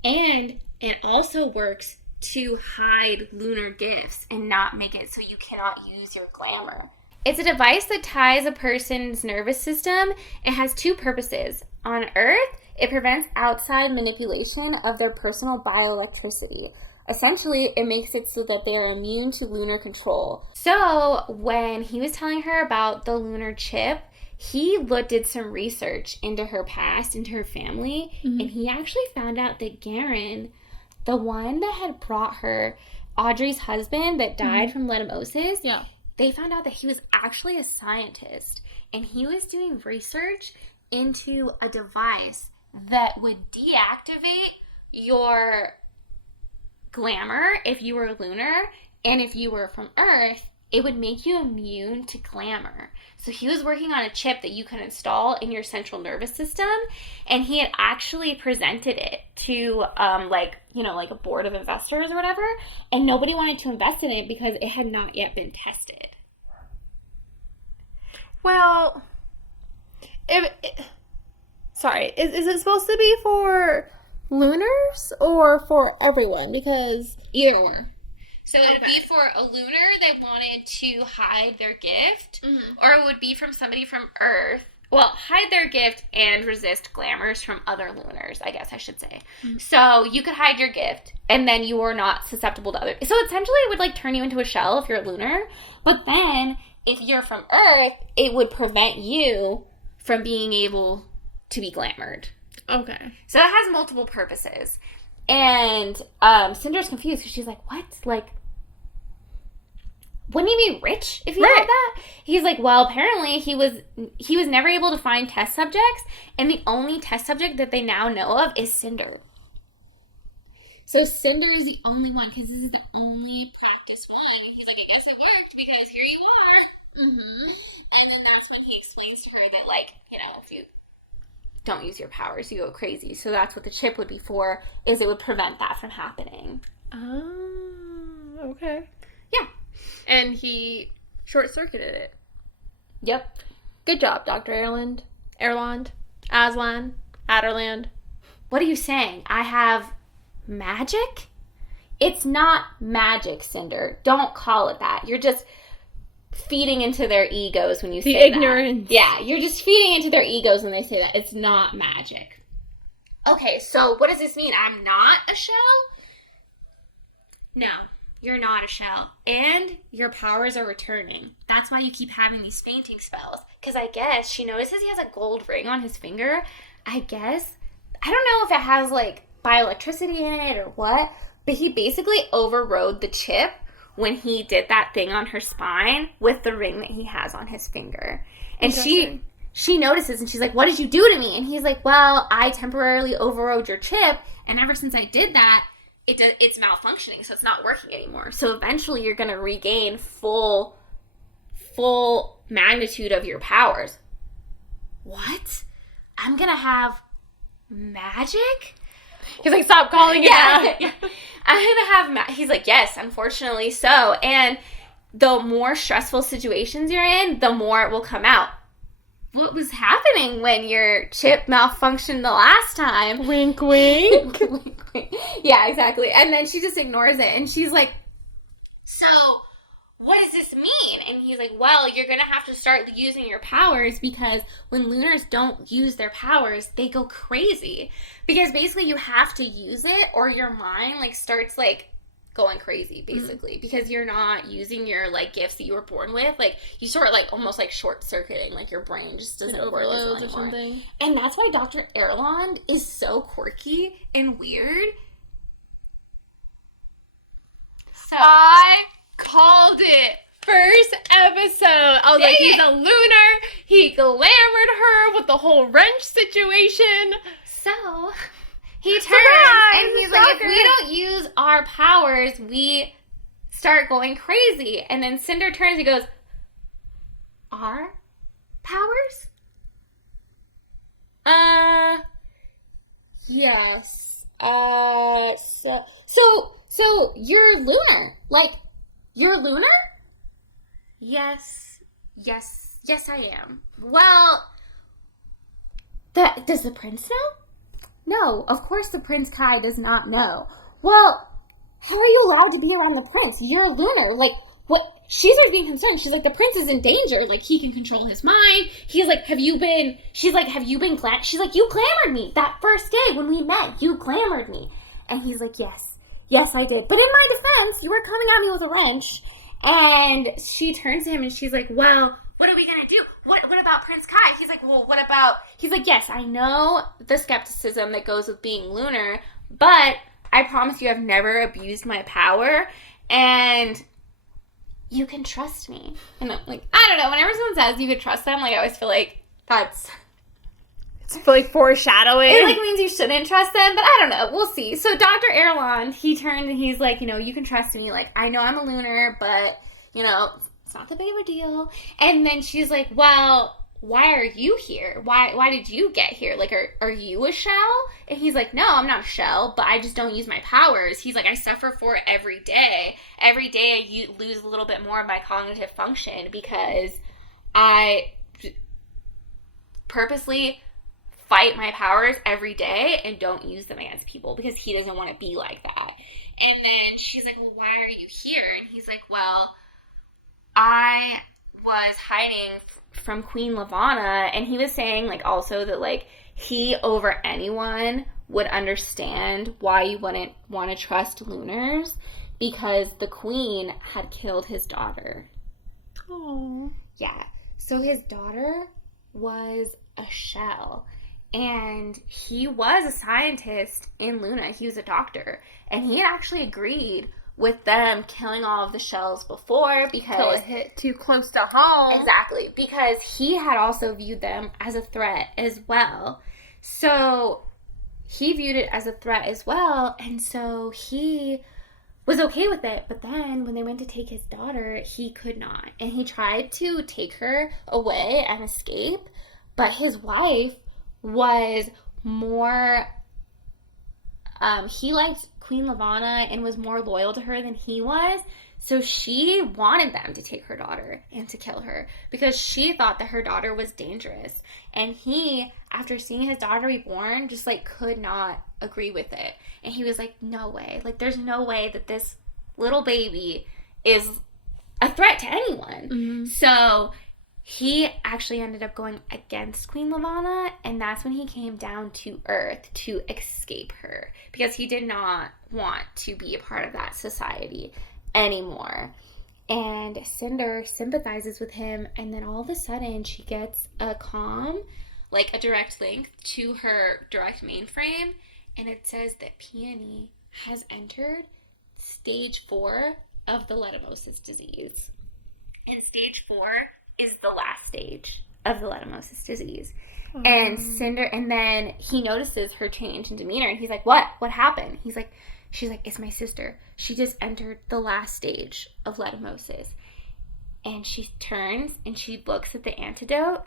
And it also works to hide lunar gifts and not make it so you cannot use your glamour. It's a device that ties a person's nervous system. It has two purposes. On Earth, it prevents outside manipulation of their personal bioelectricity. Essentially, it makes it so that they are immune to lunar control. So when he was telling her about the lunar chip, he did some research into her past, into her family, and he actually found out that Garen, the one that had brought her Audrey's husband that died from leishmaniasis, they found out that he was actually a scientist, and he was doing research into a device that would deactivate your glamour if you were lunar, and if you were from Earth, it would make you immune to glamour. So he was working on a chip that you can install in your central nervous system, and he had actually presented it to like a board of investors or whatever, and nobody wanted to invest in it because it had not yet been tested. Well, sorry, is it supposed to be for lunars or for everyone? Because either or. So it would be for a lunar that wanted to hide their gift, or it would be from somebody from Earth. Well, hide their gift and resist glamours from other lunars, I guess I should say. So you could hide your gift, and then you are not susceptible to others. So essentially it would like turn you into a shell if you're a lunar, but then if you're from Earth, it would prevent you from being able to be glamored. Okay. So it has multiple purposes. And Cinder's confused because she's like, what? Like, wouldn't he be rich if he had that? He's like, well, apparently he was never able to find test subjects, and the only test subject that they now know of is Cinder. So Cinder is the only one, because this is the only practice one. He's like, I guess it worked, because here you are. And then that's when he explains to her that, like, if you don't use your powers, you go crazy. So that's what the chip would be for, is it would prevent that from happening. Oh, okay. Yeah. And he short-circuited it. Yep. Good job, Dr. Erland. Aslan. Adderland. What are you saying? I have magic? It's not magic, Cinder. Don't call it that. You're just feeding into their egos when you say that. The ignorance. Yeah, you're just feeding into their egos when they say that. It's not magic. Okay, so what does this mean? I'm not a shell? No, you're not a shell. And your powers are returning. That's why you keep having these fainting spells. Because I guess she notices he has a gold ring on his finger. I don't know if it has, like, bioelectricity in it or what, But he basically overrode the chip when he did that thing on her spine with the ring that he has on his finger. And she notices, and she's like, what did you do to me? And he's like, well, I temporarily overrode your chip, and ever since I did that, it's malfunctioning, so it's not working anymore. So eventually you're going to regain full magnitude of your powers. What? I'm going to have magic? He's like, stop calling it out. Yeah. I'm going to have he's like, yes, unfortunately so. And the more stressful situations you're in, the more it will come out. What was happening when your chip malfunctioned the last time? Wink, wink. Wink, wink. Yeah, exactly. And then she just ignores it, and she's like, so what does this mean? And he's like, well, you're going to have to start using your powers, because when lunars don't use their powers, they go crazy. Because basically you have to use it, or your mind like starts like going crazy, basically, because you're not using your like gifts that you were born with. Like you sort of like almost like short circuiting, like your brain just doesn't work as well anymore. Something. And that's why Dr. Erland is so quirky and weird. So I called it. First episode. I was like, he's a lunar. He glamored her with the whole wrench situation. So he turns and he's like, if we don't use our powers, we start going crazy. And then Cinder turns and goes, our powers? Yes. So you're lunar. Like, you're lunar? Yes, I am. Well, does the prince know? No, of course the Prince Kai does not know. Well, how are you allowed to be around the prince? You're a lunar. Like, what? She starts being concerned. She's like, the prince is in danger. Like, he can control his mind. He's like, she's like, have you been she's like, you glamored me. That first day when we met, you glamored me. And he's like, yes, I did. But in my defense, you were coming at me with a wrench. And she turns to him and she's like, well, what are we going to do? What about Prince Kai? He's like, well, what about... He's like, yes, I know the skepticism that goes with being lunar, but I promise you I've never abused my power, and you can trust me. And I'm like, I don't know. Whenever someone says you can trust them, like, I always feel like that's... It's like foreshadowing. It like means you shouldn't trust them, but I don't know. We'll see. So Dr. Erland, he turned and he's like, you can trust me. Like, I know I'm a lunar, but, it's not that big of a deal. And then she's like, well, why are you here? Why did you get here? Like, are you a shell? And he's like, no, I'm not a shell, but I just don't use my powers. He's like, I suffer for it every day. Every day I lose a little bit more of my cognitive function because I purposely fight my powers every day and don't use them against people because he doesn't want to be like that. And then she's like, well, why are you here? And he's like, well, I was hiding from Queen Lavanna, and he was saying, like, also that, like, he over anyone would understand why you wouldn't want to trust lunars because the queen had killed his daughter. Oh. Yeah. So his daughter was a shell. And he was a scientist in Luna. He was a doctor. And he had actually agreed with them killing all of the shells before because... Until it hit too close to home. Exactly. Because he had also viewed them as a threat as well. So he viewed it as a threat as well. And so he was okay with it. But then when they went to take his daughter, he could not. And he tried to take her away and escape. But his wife was more, he liked Queen Lavanna and was more loyal to her than he was, so she wanted them to take her daughter and to kill her because she thought that her daughter was dangerous, and he, after seeing his daughter be born, just like could not agree with it, and he was like, no way, like there's no way that this little baby is a threat to anyone. Mm-hmm. So he actually ended up going against Queen Lavanna, and that's when he came down to Earth to escape her because he did not want to be a part of that society anymore. And Cinder sympathizes with him, and then all of a sudden she gets a comm, like a direct link to her direct mainframe, and it says that Peony has entered stage 4 of the leishmaniasis disease. And stage 4 is the last stage of the leishmaniasis disease. And Cinder, and then he notices her change in demeanor, and he's like, what happened? She's like, it's my sister. She just entered the last stage of leishmaniasis. And she turns and she looks at the antidote,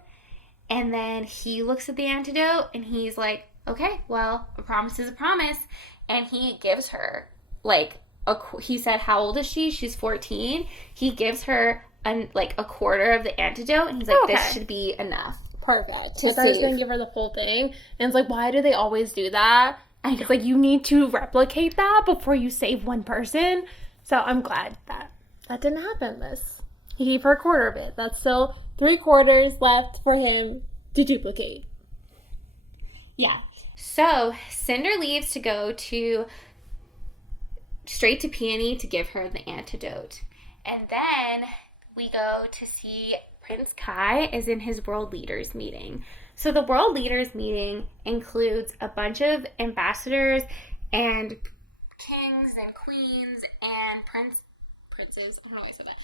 and then he looks at the antidote, and he's like, okay, well, a promise is a promise. And he gives her, like, he said, how old is she? She's 14. He gives her a quarter of the antidote, and he's like, this should be enough. Perfect. I thought I was going to give her the whole thing. And it's like, why do they always do that? It's like, you need to replicate that before you save one person. So I'm glad that didn't happen. He gave her a quarter of it. That's still 3/4 left for him to duplicate. Yeah. So Cinder leaves to go straight to Peony to give her the antidote. And then we go to see Prince Kai is in his world leaders meeting. So the world leaders meeting includes a bunch of ambassadors and kings and queens and princes. I don't know why I said that.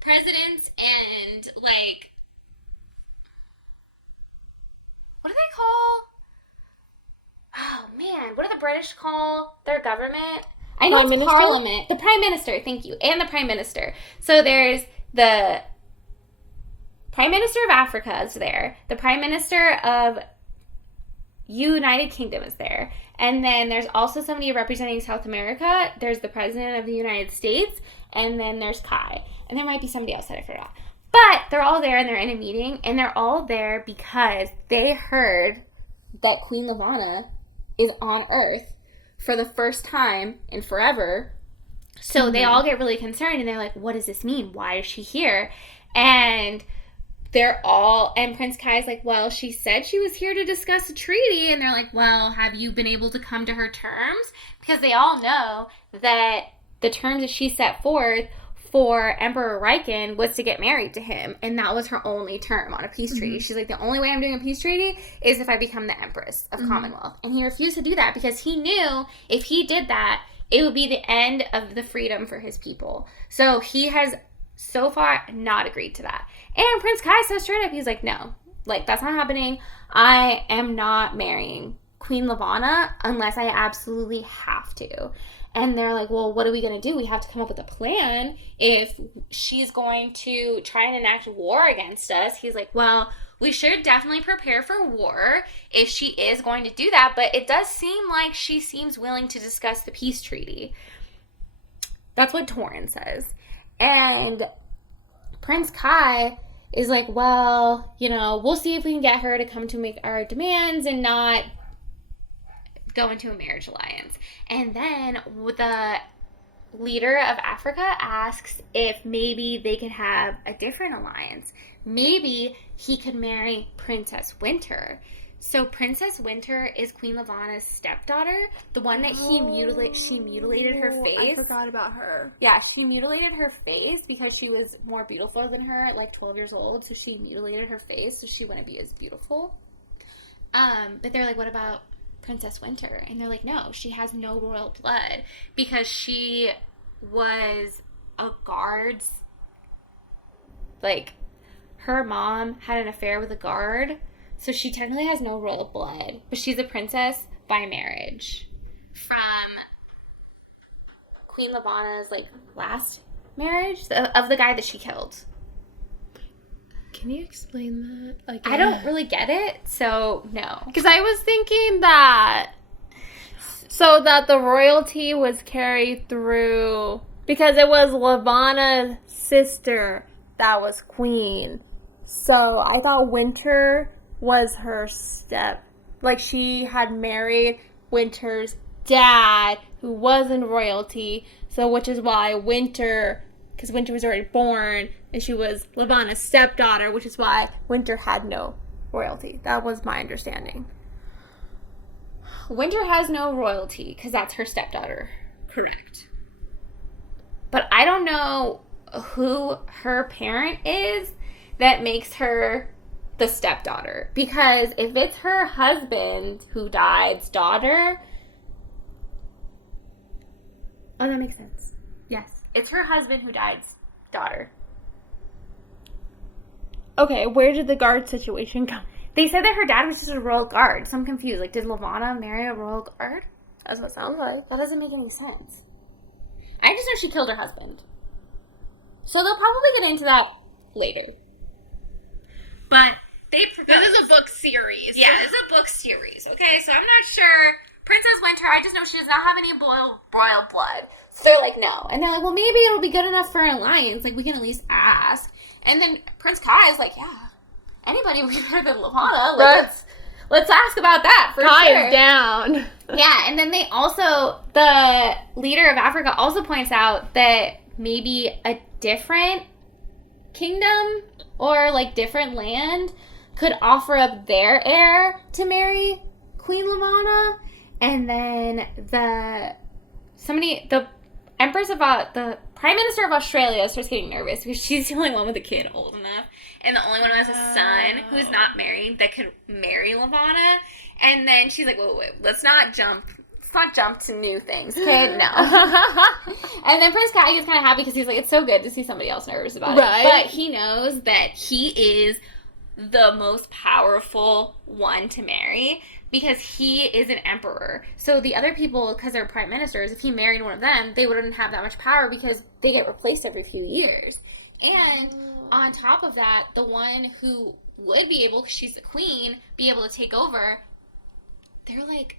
Presidents and, like, what do they call? Oh, man. What do the British call their government? I know it's Parliament. The Prime Minister, thank you. And the Prime Minister. So there's the Prime Minister of Africa is there. The Prime Minister of United Kingdom is there. And then there's also somebody representing South America. There's the President of the United States. And then there's Kai. And there might be somebody else that I forgot. But they're all there and they're in a meeting. And they're all there because they heard that Queen Lavanna is on Earth for the first time in forever. So they all get really concerned. And they're like, what does this mean? Why is she here? And Prince Kai's like, well, she said she was here to discuss a treaty. And they're like, well, have you been able to come to her terms? Because they all know that the terms that she set forth for Emperor Riken was to get married to him. And that was her only term on a peace treaty. She's like, the only way I'm doing a peace treaty is if I become the Empress of Commonwealth. And he refused to do that because he knew if he did that, it would be the end of the freedom for his people. So he has so far not agreed to that. And Prince Kai says straight up, he's like, no, like, that's not happening. I am not marrying Queen Lavanna unless I absolutely have to. And they're like, well, what are we going to do? We have to come up with a plan if she's going to try and enact war against us. He's like, well, we should definitely prepare for war if she is going to do that. But it does seem like she seems willing to discuss the peace treaty. That's what Torrin says. And Prince Kai is like, well, we'll see if we can get her to come to make our demands and not go into a marriage alliance. And then the leader of Africa asks if maybe they could have a different alliance. Maybe he could marry Princess Winter. So Princess Winter is Queen Lavanna's stepdaughter, the one that she mutilated her face. I forgot about her. Yeah, she mutilated her face because she was more beautiful than her at like 12 years old. So she mutilated her face so she wouldn't be as beautiful. But they're like, what about Princess Winter? And they're like, no, she has no royal blood because she was a guard's, like, her mom had an affair with a guard, so she technically has no royal blood, but she's a princess by marriage from Queen Lavanna's, like, last marriage of the guy that she killed. Can you explain that? I don't really get it, so no. Because I was thinking that the royalty was carried through, because it was Lavanna's sister that was queen. So I thought Winter was her she had married Winter's dad, who was in royalty. So which is why because Winter was already born, and she was Lavanna's stepdaughter, which is why Winter had no royalty. That was my understanding. Winter has no royalty, because that's her stepdaughter. Correct. But I don't know who her parent is that makes her the stepdaughter. Because if it's her husband who died's daughter, Oh, that makes sense. Yes. It's her husband who died's daughter. Okay, where did the guard situation come? They said that her dad was just a royal guard, so I'm confused. Like, did Levana marry a royal guard? That's what it sounds like. That doesn't make any sense. I just know she killed her husband. So they'll probably get into that later. But they propose. This is a book series. Yeah, this is a book series, okay? So I'm not sure. Princess Winter, I just know she does not have any royal blood. So they're like, no. And they're like, well, maybe it'll be good enough for an alliance. Like, we can at least ask. And then Prince Kai is like, yeah, anybody would be better than Levana. Like, let's ask about that for Kai sure. is down. Yeah, and then they also, the leader of Africa also points out that maybe a different kingdom or, like, different land could offer up their heir to marry Queen Levana. And then the Prime Minister of Australia starts getting nervous because she's the only one with a kid old enough and the only one who has a son who's not married that could marry Levana. And then she's like, wait, let's not jump to new things, kid. No. And then Prince Kai gets kind of happy because he's like, it's so good to see somebody else nervous about it. But he knows that he is the most powerful one to marry because he is an emperor. So the other people, because they're prime ministers, if he married one of them, they wouldn't have that much power because they get replaced every few years. And on top of that, the one who would be able, because she's the queen, be able to take over, they're like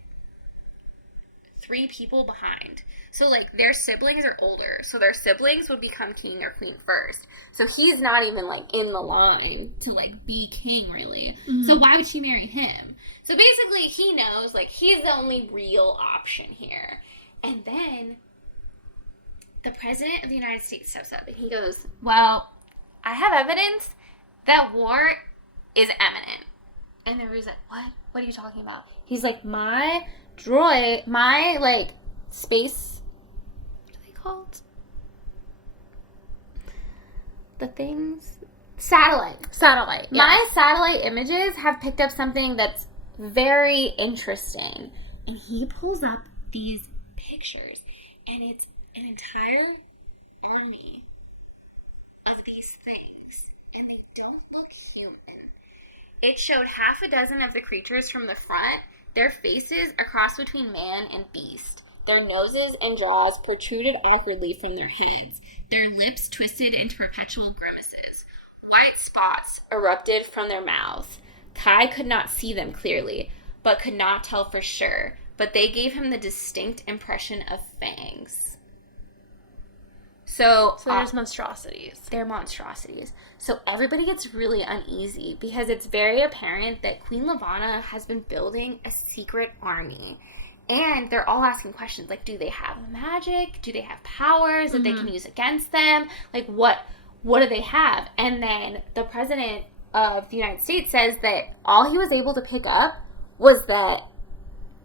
3 people behind. So, like, their siblings are older. So their siblings would become king or queen first. So he's not even, like, in the line to, like, be king, really. Mm-hmm. So why would she marry him? So basically, he knows, like, he's the only real option here. And then the president of the United States steps up and he goes, well, I have evidence that war is imminent. And everybody's like, what? What are you talking about? He's like, my space, what are they called? The things? Satellite. Yes. My satellite images have picked up something that's very interesting. And he pulls up these pictures, and it's an entire army of these things. And they don't look human. It showed half a dozen of the creatures from the front, their faces a cross between man and beast. Their noses and jaws protruded awkwardly from their heads, their lips twisted into perpetual grimaces. White spots erupted from their mouths. Kai could not see them clearly, but could not tell for sure, but they gave him the distinct impression of fangs. So there's monstrosities. They're monstrosities. So everybody gets really uneasy because it's very apparent that Queen Levana has been building a secret army. And they're all asking questions like, do they have magic? Do they have powers that they can use against them? Like, what do they have? And then the president of the United States says that all he was able to pick up was that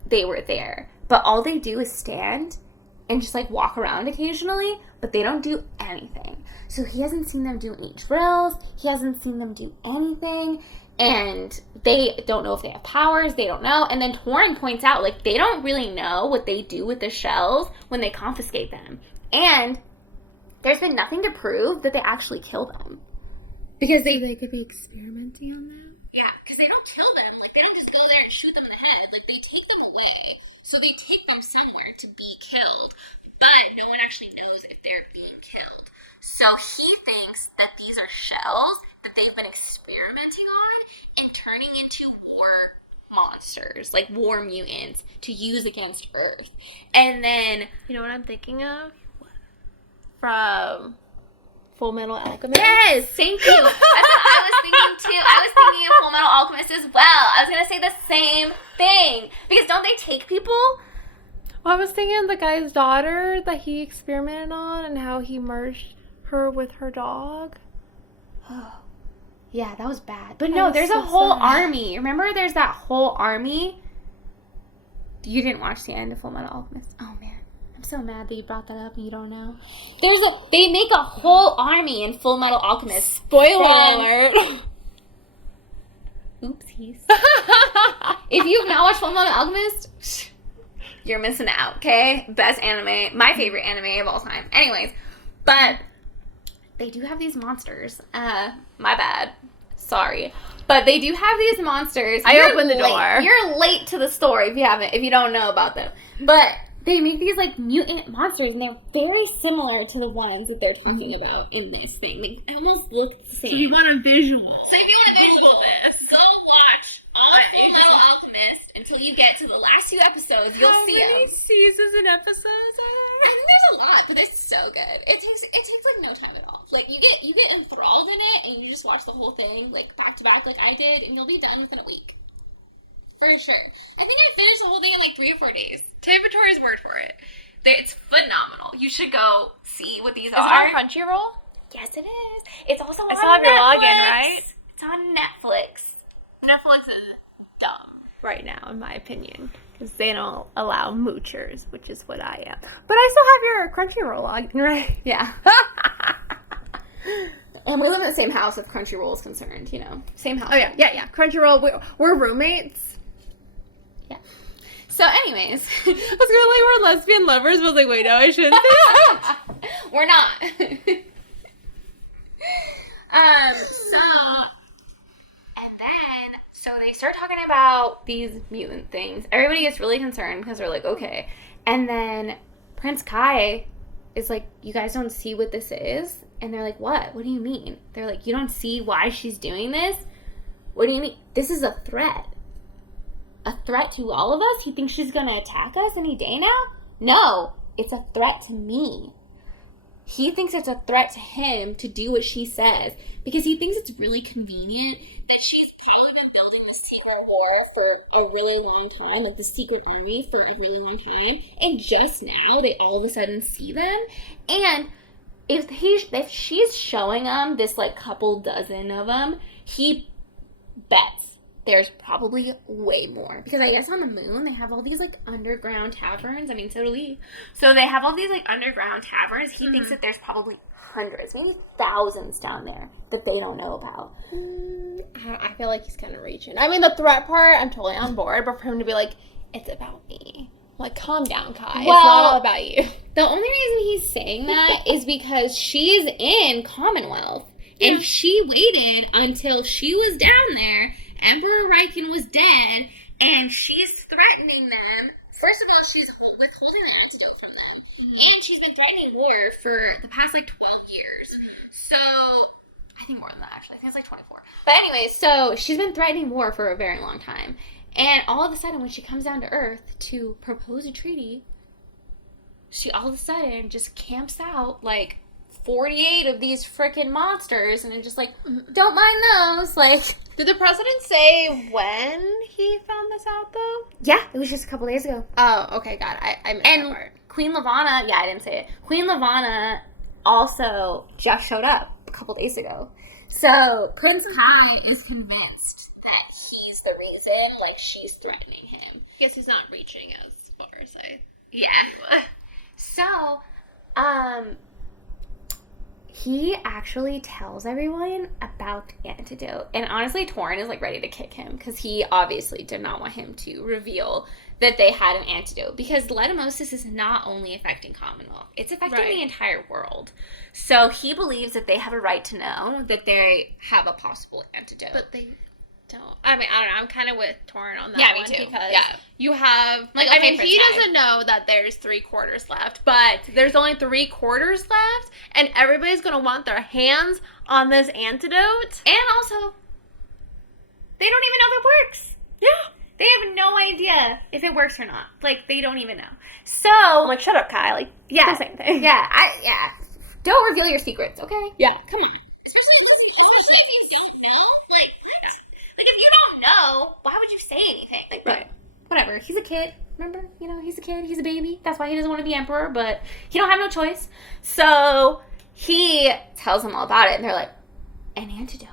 they were there. But all they do is stand and just, like, walk around occasionally, but they don't do anything. So he hasn't seen them do any drills. He hasn't seen them do anything. And they don't know if they have powers. They don't know. And then Torin points out, like, they don't really know what they do with the shells when they confiscate them. And there's been nothing to prove that they actually kill them. Because they could be experimenting on them? Yeah, because they don't kill them. Like, they don't just go there and shoot them in the head. Like, they take them away. So they take them somewhere to be killed. But no one actually knows if they're being killed. So he thinks that these are shells that they've been experimenting on and turning into war monsters, like war mutants, to use against Earth. And then... You know what I'm thinking of? From Full Metal Alchemist? Yes! Thank you! That's what I was thinking too. I was thinking of Full Metal Alchemist as well. I was going to say the same thing. Because don't they take people? Well, I was thinking of the guy's daughter that he experimented on and how he merged her with her dog. Oh, yeah, that was bad. But no, there's a whole army. Remember, there's that whole army? You didn't watch the end of Full Metal Alchemist. Oh, man. I'm so mad that you brought that up and you don't know. They make a whole army in Full Metal Alchemist. Spoiler alert. Oopsies. If you've not watched Full Metal Alchemist... you're missing out, okay? Best anime, my favorite anime of all time. Anyways, but they do have these monsters. My bad. Sorry. But they do have these monsters. I opened the door. You're late to the story if you don't know about them. But they make these, like, mutant monsters, and they're very similar to the ones that they're talking about in this thing. They almost look the same. So you want a visual. So if you want a visual this, go watch Full Metal Alchemist until you get to the last few episodes. You'll see them. How many seasons and episodes are I think there's a lot, but it's so good. It takes like no time at all. Like you get enthralled in it, and you just watch the whole thing like back to back, like I did, and you'll be done within a week. For sure. I think I finished the whole thing in like 3 or 4 days. Take Victoria's word for it. It's phenomenal. You should go see what these are. Is it on Crunchyroll? Yes, it is. It's also on I still have your Netflix. login, right? It's on Netflix. Netflix is dumb right now, in my opinion, because they don't allow moochers, which is what I am. But I still have your Crunchyroll login, right? Yeah. And we live in the same house if Crunchyroll is concerned, you know. Same house. Oh, yeah. Crunchyroll, we're roommates. Yeah. So, anyways. I was going to like, we're lesbian lovers, but I was like, wait, no, I shouldn't say that. We're not. So they start talking about these mutant things. Everybody gets really concerned because they're like, okay. And then Prince Kai is like, you guys don't see what this is? And they're like, what? What do you mean? They're like, you don't see why she's doing this? What do you mean? This is a threat. A threat to all of us? He thinks she's going to attack us any day now? No, it's a threat to me. He thinks it's a threat to him to do what she says because he thinks it's really convenient that she's probably been building this secret war for a really long time, like the secret army for a really long time, and just now they all of a sudden see them. And if she's showing them this like couple dozen of them, he bets there's probably way more. Because I guess on the moon, they have all these, like, underground taverns. I mean, so do we. So they have all these, like, underground taverns. He thinks that there's probably hundreds, maybe thousands down there that they don't know about. I feel like he's kind of reaching. I mean, the threat part, I'm totally on board. But for him to be like, it's about me. Like, calm down, Kai. It's not all about you. The only reason he's saying that is because she's in Commonwealth. Yeah. And she waited until she was down there. Emperor Riken was dead, and she's threatening them. First of all, she's withholding the antidote from them. And she's been threatening war for the past, like, 12 years. So, I think more than that, actually. I think it's like 24. But anyway, so she's been threatening war for a very long time. And all of a sudden, when she comes down to Earth to propose a treaty, she all of a sudden just camps out, like, 48 of these freaking monsters, and it's just like, don't mind those, like... Did the president say when he found this out, though? Yeah, it was just a couple days ago. Oh, okay, got it. I missed that part. Queen Lavanna, I didn't say it. Queen Lavanna also just showed up a couple days ago. So, Prince Kai is convinced that he's the reason, like, she's threatening him. I guess he's not reaching as far as I... Yeah. So, he actually tells everyone about the antidote. And honestly, Torrin is, like, ready to kick him because he obviously did not want him to reveal that they had an antidote. Because letumosis is not only affecting Commonwealth. It's affecting the entire world. So he believes that they have a right to know that they have a possible antidote. But they don't. I mean, I don't know. I'm kind of with Torrin on that one. Yeah, me too. Because you have... Like, I mean, he doesn't know that there's 3/4 left, but there's only 3/4 left, and everybody's going to want their hands on this antidote. And also, they don't even know if it works. Yeah. They have no idea if it works or not. Like, they don't even know. So... I'm like, shut up, Kai. Like, yeah. the same thing. Yeah. Don't reveal your secrets, okay? Yeah. Come on. Especially if you don't know. Like, if you don't know, why would you say anything? Like, right. Whatever. He's a kid. Remember? You know, he's a kid. He's a baby. That's why he doesn't want to be emperor, but he don't have no choice. So he tells them all about it, and they're like, an antidote.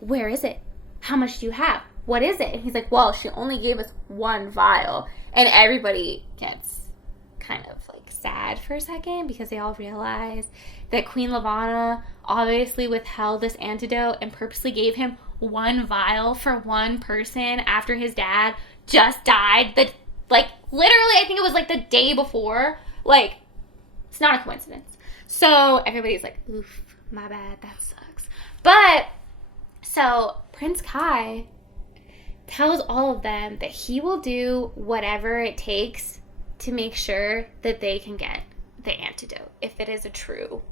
Where is it? How much do you have? What is it? And he's like, well, she only gave us 1 vial. And everybody gets kind of, like, sad for a second because they all realize that Queen Lavanna obviously withheld this antidote and purposely gave him 1 vial for 1 person after his dad just died the Like, literally, I think it was, like, the day before. Like, it's not a coincidence. So, everybody's like, oof, my bad, that sucks. But, so, Prince Kai tells all of them that he will do whatever it takes to make sure that they can get the antidote, if it is a true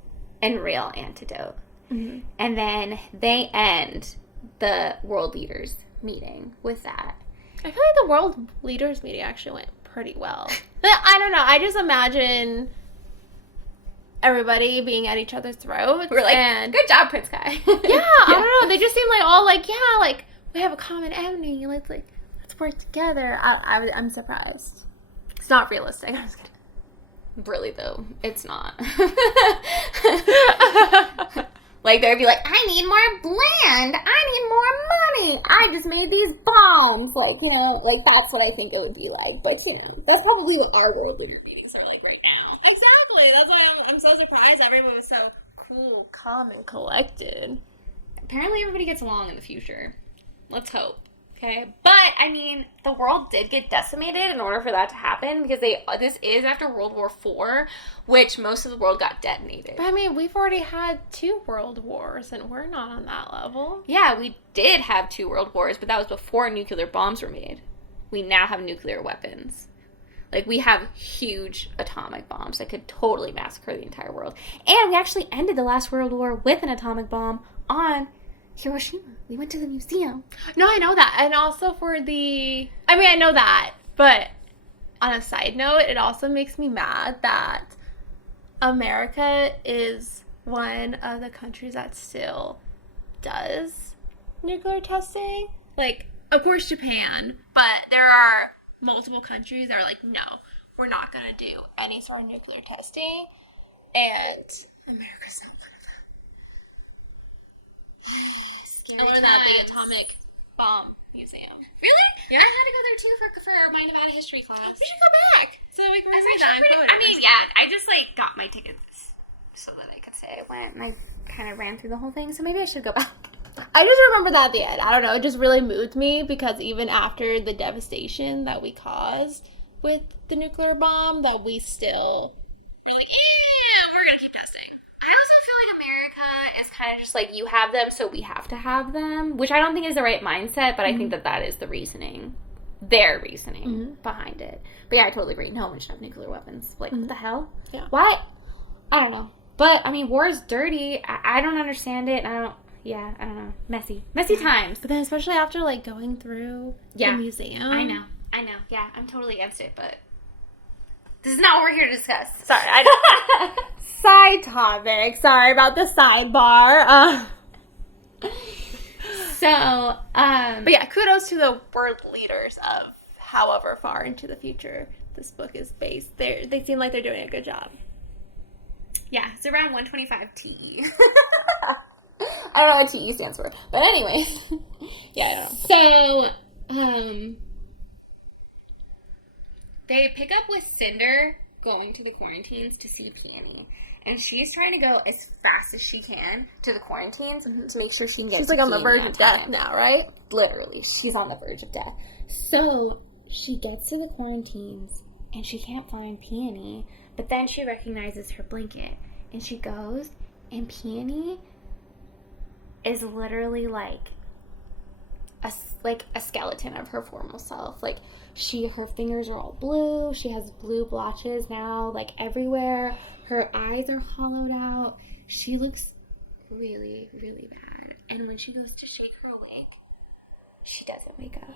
and real antidote. Mm-hmm. And then they end the world leaders meeting with that. I feel like the world leaders meeting actually went pretty well. I don't know. I just imagine everybody being at each other's throats. We're like, good job, Prince Kai. Yeah, I don't know. They just seem like all like, yeah, like, we have a common enemy. Let's work together. I'm surprised. It's not realistic. I'm just kidding. Really, though, it's not. Like, they'd be like, I need more land. I need more money. I just made these bombs. Like, you know, like, that's what I think it would be like. But, you know, that's probably what our world leader meetings are like right now. Exactly. That's why I'm so surprised everyone was so cool, calm, and collected. Apparently everybody gets along in the future. Let's hope. Okay? But, I mean, the world did get decimated in order for that to happen because this is after World War IV, which most of the world got detonated. But, I mean, we've already had 2 world wars, and we're not on that level. Yeah, we did have 2 world wars, but that was before nuclear bombs were made. We now have nuclear weapons. Like, we have huge atomic bombs that could totally massacre the entire world. And we actually ended the last World War with an atomic bomb on Hiroshima. We went to the museum. No, I know that. And also I know that. But on a side note, it also makes me mad that America is one of the countries that still does nuclear testing. Like, of course, Japan. But there are multiple countries that are like, no, we're not going to do any sort of nuclear testing. And America's not one of them. I learned that at the Atomic Bomb Museum. Really? Yeah. I had to go there too for Mind About a History class. We should go back so we can read that. I mean, yeah, I just like got my tickets so that I could say I went, and I kind of ran through the whole thing. So maybe I should go back. I just remember that at the end. I don't know. It just really moved me because even after the devastation that we caused with the nuclear bomb, that we still were like, yeah, we're gonna keep testing. I also feel like America is kind of just like, you have them, so we have to have them, which I don't think is the right mindset, but I think that is the reasoning, their reasoning behind it. But yeah, I totally agree. No one should have nuclear weapons. Like, what the hell? Yeah. Why? I don't know. But, I mean, war is dirty. I don't understand it. I don't know. Messy times. But then especially after, like, going through the museum. I know. Yeah, I'm totally against it, but this is not what we're here to discuss. Sorry, side topic. Sorry about the sidebar. But yeah, kudos to the world leaders of however far into the future this book is based. They seem like they're doing a good job. Yeah, it's around 125 TE. I don't know what TE stands for. But anyways. Yeah, I don't know. So, they pick up with Cinder going to the quarantines to see Peony. And she's trying to go as fast as she can to the quarantines to make sure she can get She's to like on the Peony verge of death now, right? Literally. She's on the verge of death. So, she gets to the quarantines and she can't find Peony. But then she recognizes her blanket. And she goes, and Peony is literally like a skeleton of her former self. Like, her fingers are all blue. She has blue blotches now, like, everywhere. Her eyes are hollowed out. She looks really, really bad. And when she goes to shake her awake, she doesn't wake up.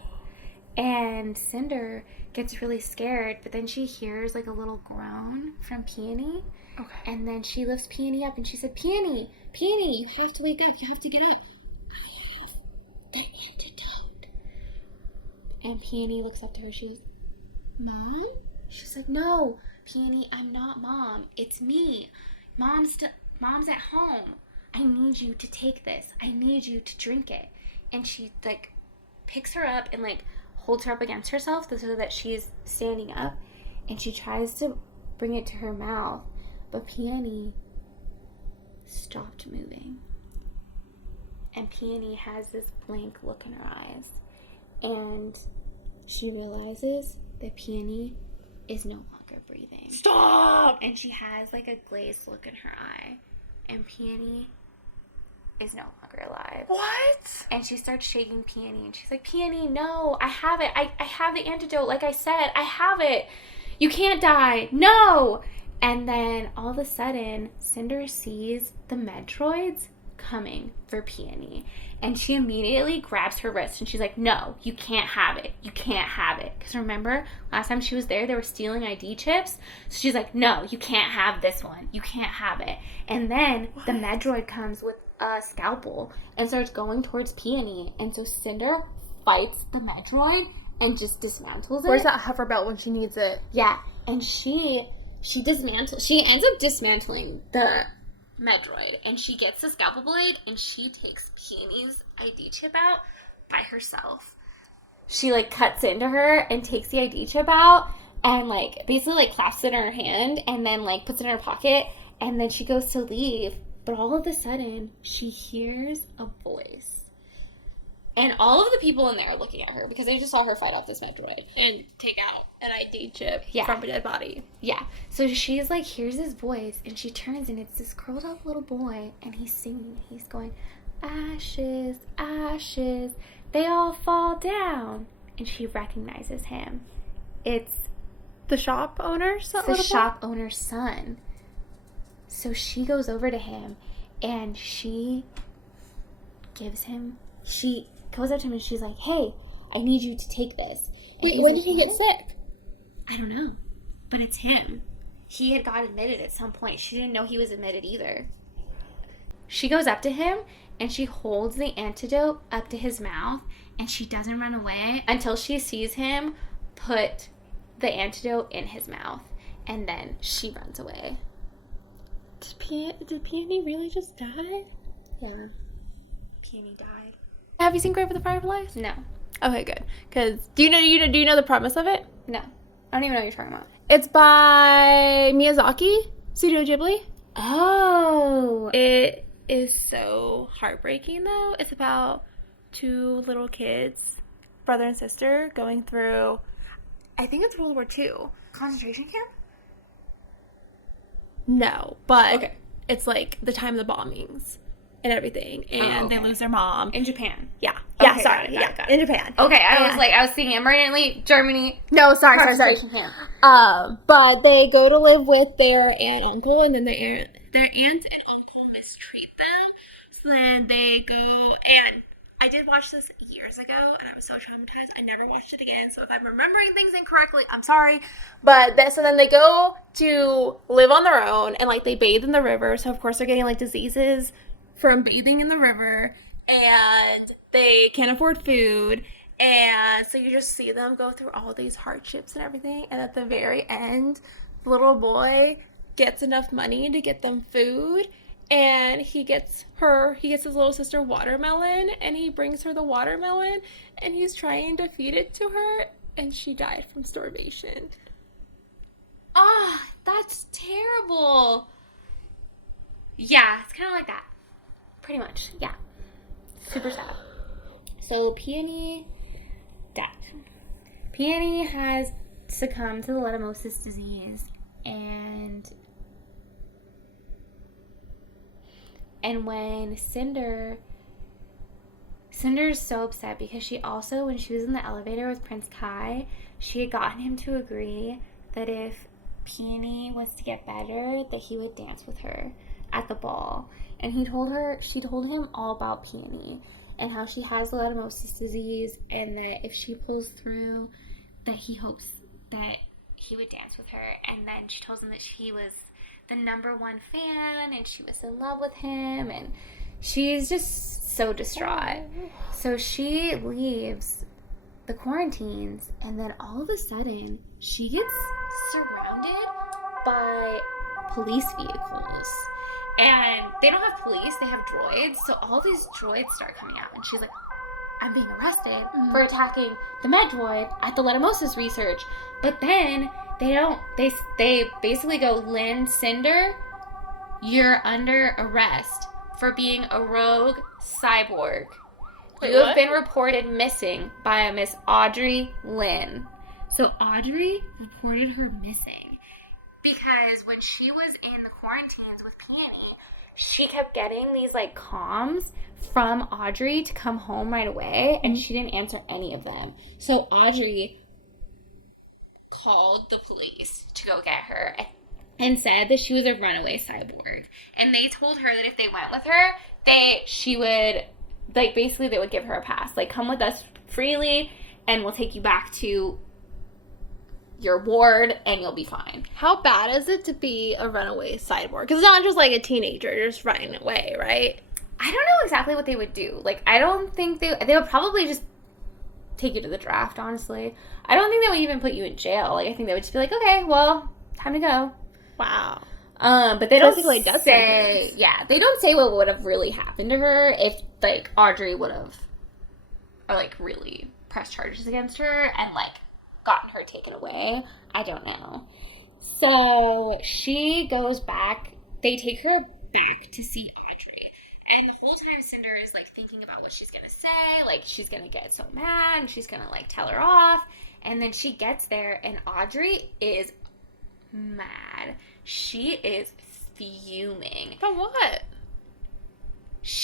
And Cinder gets really scared, but then she hears, like, a little groan from Peony. Okay. And then she lifts Peony up, and she said, Peony, you have to wake up. You have to get up. I have the antidote. And Peony looks up to her. She's, Mom? She's like, no, Peony, I'm not Mom. It's me. Mom's at home. I need you to take this. I need you to drink it. And she, like, picks her up and, like, holds her up against herself so that she's standing up. And she tries to bring it to her mouth. But Peony stopped moving. And Peony has this blank look in her eyes. And she realizes that Peony is no longer breathing. Stop! And she has, like, a glazed look in her eye. And Peony is no longer alive. What? And she starts shaking Peony, and she's like, Peony, no, I have it. I have the antidote, like I said. I have it. You can't die. No! And then, all of a sudden, Cinder sees the Medroids coming for Peony. And she immediately grabs her wrist, and she's like, no, you can't have it. You can't have it. Because remember, last time she was there, they were stealing ID chips. So she's like, no, you can't have this one. You can't have it. And then the Medroid comes with a scalpel and starts going towards Peony. And so Cinder fights the Medroid and just dismantles it. Where's that hover belt when she needs it? Yeah. And she ends up dismantling the Medroid, and she gets the scalpel blade, and she takes Peony's ID chip out by herself. She, like, cuts into her and takes the ID chip out and, like, basically, like, clasps it in her hand and then, like, puts it in her pocket, and then she goes to leave. But all of a sudden, she hears a voice. And all of the people in there are looking at her because they just saw her fight off this Medroid. And take out an ID chip Yeah. from a dead body. Yeah. So she's like, hears his voice, and she turns, and it's this curled up little boy, and he's singing. He's going, ashes, ashes, they all fall down. And she recognizes him. It's The shop owner? the shop owner's son. So she goes over to him, and she goes up to him, and she's like, hey, I need you to take this. Wait, when did he get sick? I don't know. But it's him. He had got admitted at some point. She didn't know he was admitted either. She goes up to him, and she holds the antidote up to his mouth, and she doesn't run away until she sees him put the antidote in his mouth. And then she runs away. Did Peony really just die? Yeah. Peony died. Have you seen Grave of the Fireflies? No. Okay, good. Because do you know the premise of it? No. I don't even know what you're talking about. It's by Miyazaki, Studio Ghibli. Oh. It is so heartbreaking, though. It's about two little kids, brother and sister, going through, I think it's World War II. Concentration camp? No, but Okay. it's like the time of the bombings and everything, and they lose their mom. In Japan. Yeah, Okay, sorry, got it. in Japan. Okay, I was thinking emergently Germany. No, sorry. Concentration camp. But they go to live with their aunt and uncle, and then their aunt and uncle mistreat them. So then they go, and I did watch this years ago, and I was so traumatized. I never watched it again. So if I'm remembering things incorrectly, I'm sorry. But so then they go to live on their own, and like they bathe in the river. So of course they're getting like diseases from bathing in the river, and they can't afford food. And so you just see them go through all these hardships and everything. And at the very end, the little boy gets enough money to get them food. And he gets his little sister watermelon. And he brings her the watermelon. And he's trying to feed it to her. And she died from starvation. Ah, that's terrible. Yeah, it's kind of like that. Pretty much, yeah. Super sad. So Peony died. Peony has succumbed to the leishmaniasis disease, and when Cinder's so upset because she also, when she was in the elevator with Prince Kai, she had gotten him to agree that if Peony was to get better, that he would dance with her at the ball. And she told him all about Peony and how she has the leishmaniasis disease, and that if she pulls through, that he hopes that he would dance with her. And then she told him that she was the #1 fan and she was in love with him, and she's just so distraught. So she leaves the quarantines, and then all of a sudden she gets surrounded by police vehicles. And they don't have police, they have droids. So all these droids start coming out, and she's like, I'm being arrested for attacking the Medroid at the leishmaniasis research. But then they basically go, Lynn, Cinder, you're under arrest for being a rogue cyborg. Wait, You have what? been reported missing by a Miss Audrey Lynn. So Audrey reported her missing because when she was in the quarantines with Peony, she kept getting these like comms from Audrey to come home right away, and she didn't answer any of them. So Audrey called the police to go get her and said that she was a runaway cyborg. And they told her that if they went with her, she would, like, basically they would give her a pass. Like, come with us freely and we'll take you back to your ward and you'll be fine. How bad is it to be a runaway cyborg? Because it's not just like a teenager just running away, right? I don't know exactly what they would do. Like, I don't think they would probably just take you to the draft, honestly. I don't think they would even put you in jail. Like, I think they would just be like, okay, well, time to go. Wow. But they don't Basically death say, sentence. yeah, they don't say what would have really happened to her if, like, Audrey would have, or, like, really pressed charges against her and, like, gotten her taken away. I don't know. So she goes back. They take her back to see Audrey. And the whole time Cinder is, like, thinking about what she's going to say. Like, she's going to get so mad and she's going to, like, tell her off. And then she gets there and Audrey is mad. She is fuming. But what?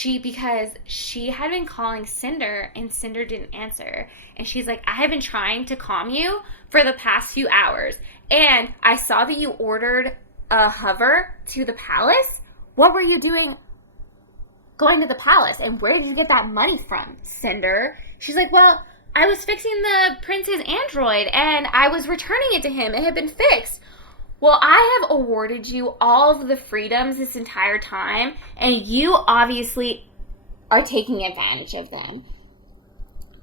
Because she had been calling Cinder and Cinder didn't answer. And she's like, I have been trying to calm you for the past few hours. And I saw that you ordered a hover to the palace. What were you doing going to the palace? And where did you get that money from, Cinder? She's like, well, I was fixing the prince's android and I was returning it to him. It had been fixed. Well, I have awarded you all of the freedoms this entire time, and you obviously are taking advantage of them.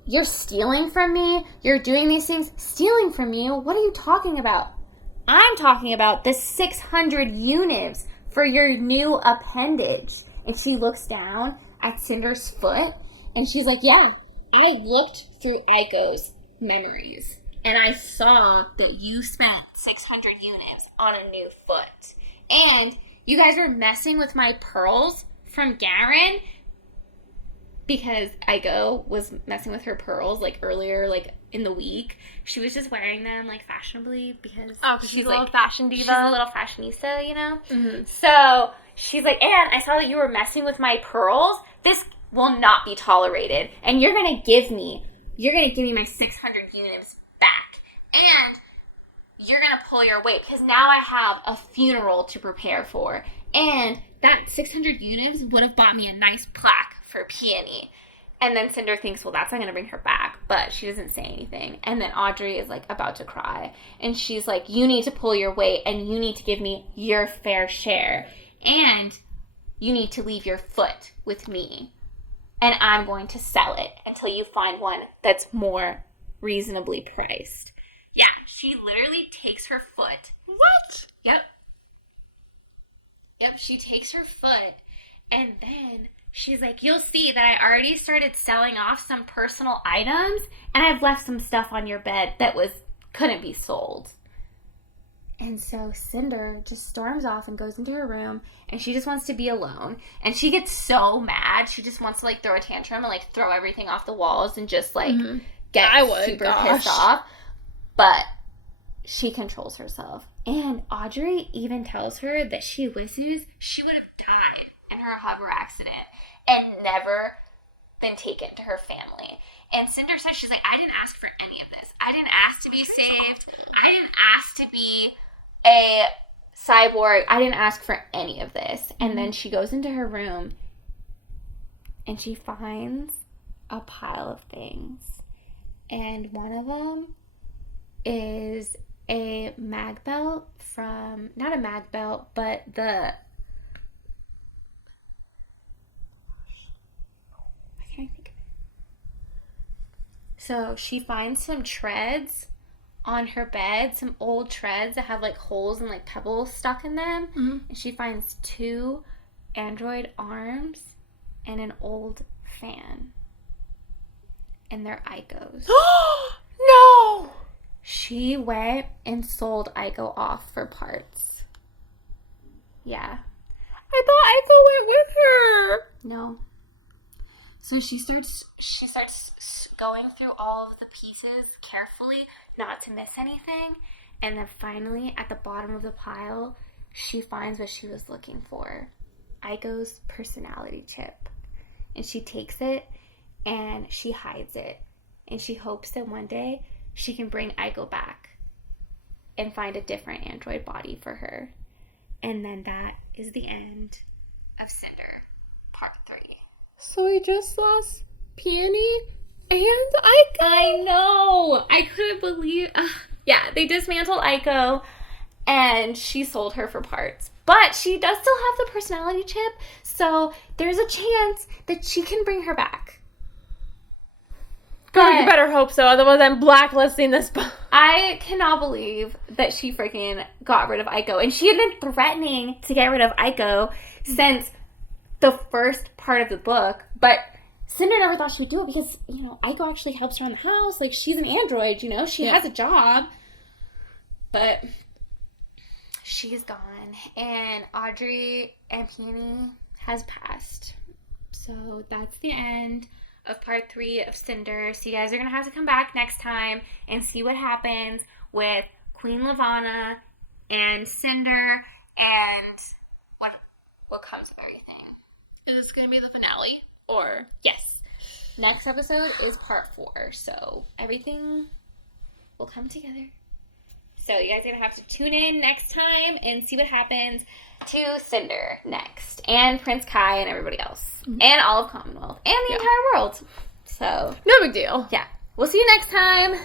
You're stealing from me. You're doing these things. Stealing from you? What are you talking about? I'm talking about the 600 units for your new appendage. And she looks down at Cinder's foot, and she's like, yeah, I looked through Aiko's memories. And I saw that you spent 600 units on a new foot. And you guys were messing with my pearls from Garen because Aiko was messing with her pearls, like, earlier, like, in the week. She was just wearing them, like, fashionably because She's a little fashion diva. She's a little fashionista, you know? Mm-hmm. So she's like, and I saw that you were messing with my pearls. This will not be tolerated. And you're going to give me my 600 units back, and you're gonna pull your weight because now I have a funeral to prepare for, and that 600 units would have bought me a nice plaque for Peony. And then Cinder thinks, well, that's not gonna bring her back, but she doesn't say anything. And then Audrey is like about to cry, and she's like, you need to pull your weight and you need to give me your fair share, and you need to leave your foot with me, and I'm going to sell it until you find one that's more reasonably priced. Yeah, she literally takes her foot. What? Yep, she takes her foot, and then she's like, you'll see that I already started selling off some personal items, and I've left some stuff on your bed that couldn't be sold. And so Cinder just storms off and goes into her room, and she just wants to be alone. And she gets so mad, she just wants to, like, throw a tantrum and, like, throw everything off the walls and just, like, get super pissed off. But she controls herself. And Audrey even tells her that she wishes she would have died in her hover accident and never been taken to her family. And Cinder says, she's like, I didn't ask for any of this. I didn't ask to be saved. I didn't ask to be a cyborg. I didn't ask for any of this. And then she goes into her room and she finds a pile of things. And one of them is a mag belt from, not a mag belt, but I can't think of it. So she finds some treads on her bed, some old treads that have, like, holes and, like, pebbles stuck in them. Mm-hmm. And she finds 2 android arms and an old fan. And they're Aiko's. No! She went and sold Aiko off for parts. Yeah. I thought Aiko went with her. No. So she starts going through all of the pieces carefully, not to miss anything. And then finally, at the bottom of the pile, she finds what she was looking for. Aiko's personality chip. And she takes it and she hides it. And she hopes that one day she can bring Aiko back and find a different android body for her. And then that is the end of Cinder, part 3. So we just lost Peony and Aiko? I know! I couldn't believe... yeah, they dismantled Aiko and she sold her for parts. But she does still have the personality chip, so there's a chance that she can bring her back. Girl, you better hope so, otherwise I'm blacklisting this book. I cannot believe that she freaking got rid of Aiko. And she had been threatening to get rid of Aiko since the first part of the book. But Cinder never thought she would do it because, you know, Aiko actually helps around the house. Like, she's an android, you know? She has a job. But she's gone. And Audrey and Peony has passed. So that's the end of part 3 of Cinder. So you guys are going to have to come back next time and see what happens with Queen Lavana and Cinder and what comes of everything. Is this going to be the finale? Or? Yes. Next episode is part 4. So everything will come together. So you guys are going to have to tune in next time and see what happens to Cinder next. And Prince Kai and everybody else. Mm-hmm. And all of Commonwealth. And the entire world. So. No big deal. Yeah. We'll see you next time.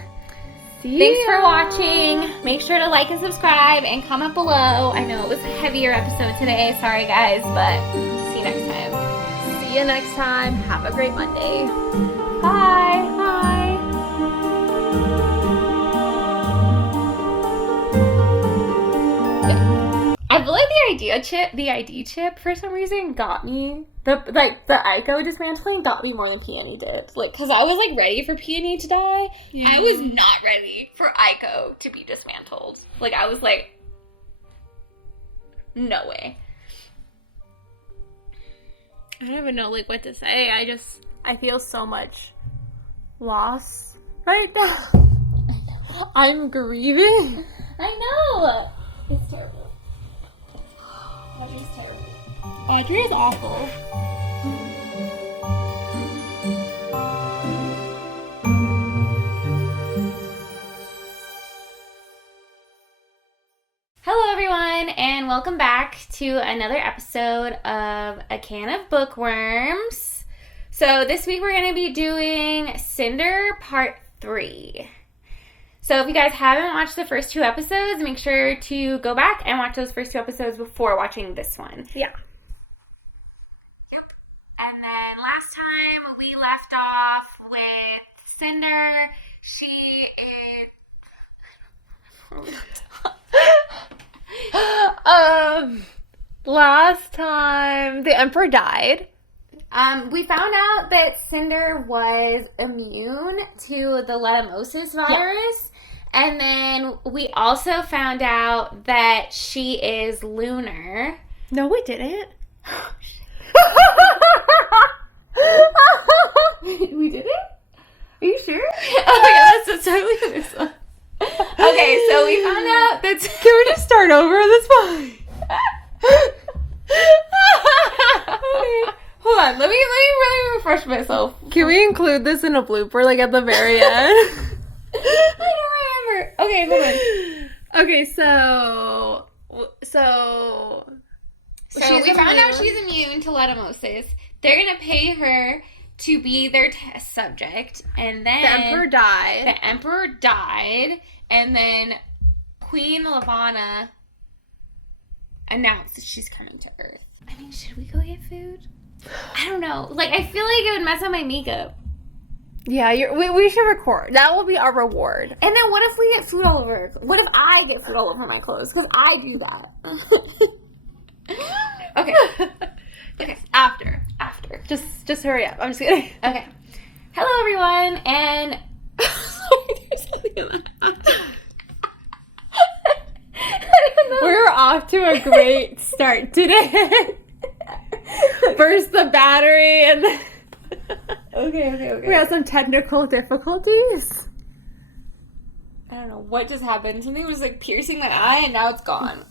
See Thanks ya. for watching. Make sure to like and subscribe and comment below. I know it was a heavier episode today. Sorry guys, but see you next time. See you next time. Have a great Monday. Bye. Bye. I feel like the ID chip for some reason got me. The Aiko dismantling got me more than Peony did. Like, cause I was like ready for Peony to die. Yeah. I was not ready for Aiko to be dismantled. Like, I was like, no way. I don't even know like what to say. I feel so much loss right now. I'm grieving. I know. It's terrible. Audrey's terrible. Audrey is awful. Hello everyone, and welcome back to another episode of A Can of Bookworms. So this week we're going to be doing Cinder Part 3. So if you guys haven't watched the first 2 episodes, make sure to go back and watch those first 2 episodes before watching this one. Yeah. Yep. And then last time we left off with Cinder. Last time the Emperor died. We found out that Cinder was immune to the Letamosis virus. Yeah. And then we also found out that she is lunar. No, we didn't. We didn't? Are you sure? Oh my god, that's totally this one. Okay, so we found out that... Can we just start over? That's fine. Okay. Hold on, let me really refresh myself. Can we include this in a blooper, like at the very end? I don't remember. Okay, hold on. Okay, so we found out she's immune to Letamosis. They're gonna pay her to be their test subject, and then the Emperor died. The Emperor died, and then Queen Lavana announced that she's coming to Earth. I mean, should we go get food? I don't know. Like, I feel like it would mess up my makeup. Yeah, we should record. That will be our reward. And then what if we get food all over? What if I get food all over my clothes? Because I do that. Okay. Okay. After. Just hurry up. I'm just kidding. Okay. Hello, everyone, and... We're off to a great start today. Burst the battery and... Okay. We have some technical difficulties. I don't know what just happened. Something was like piercing my eye and now it's gone.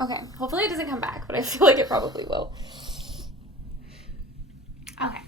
Okay. Hopefully it doesn't come back, but I feel like it probably will. Okay.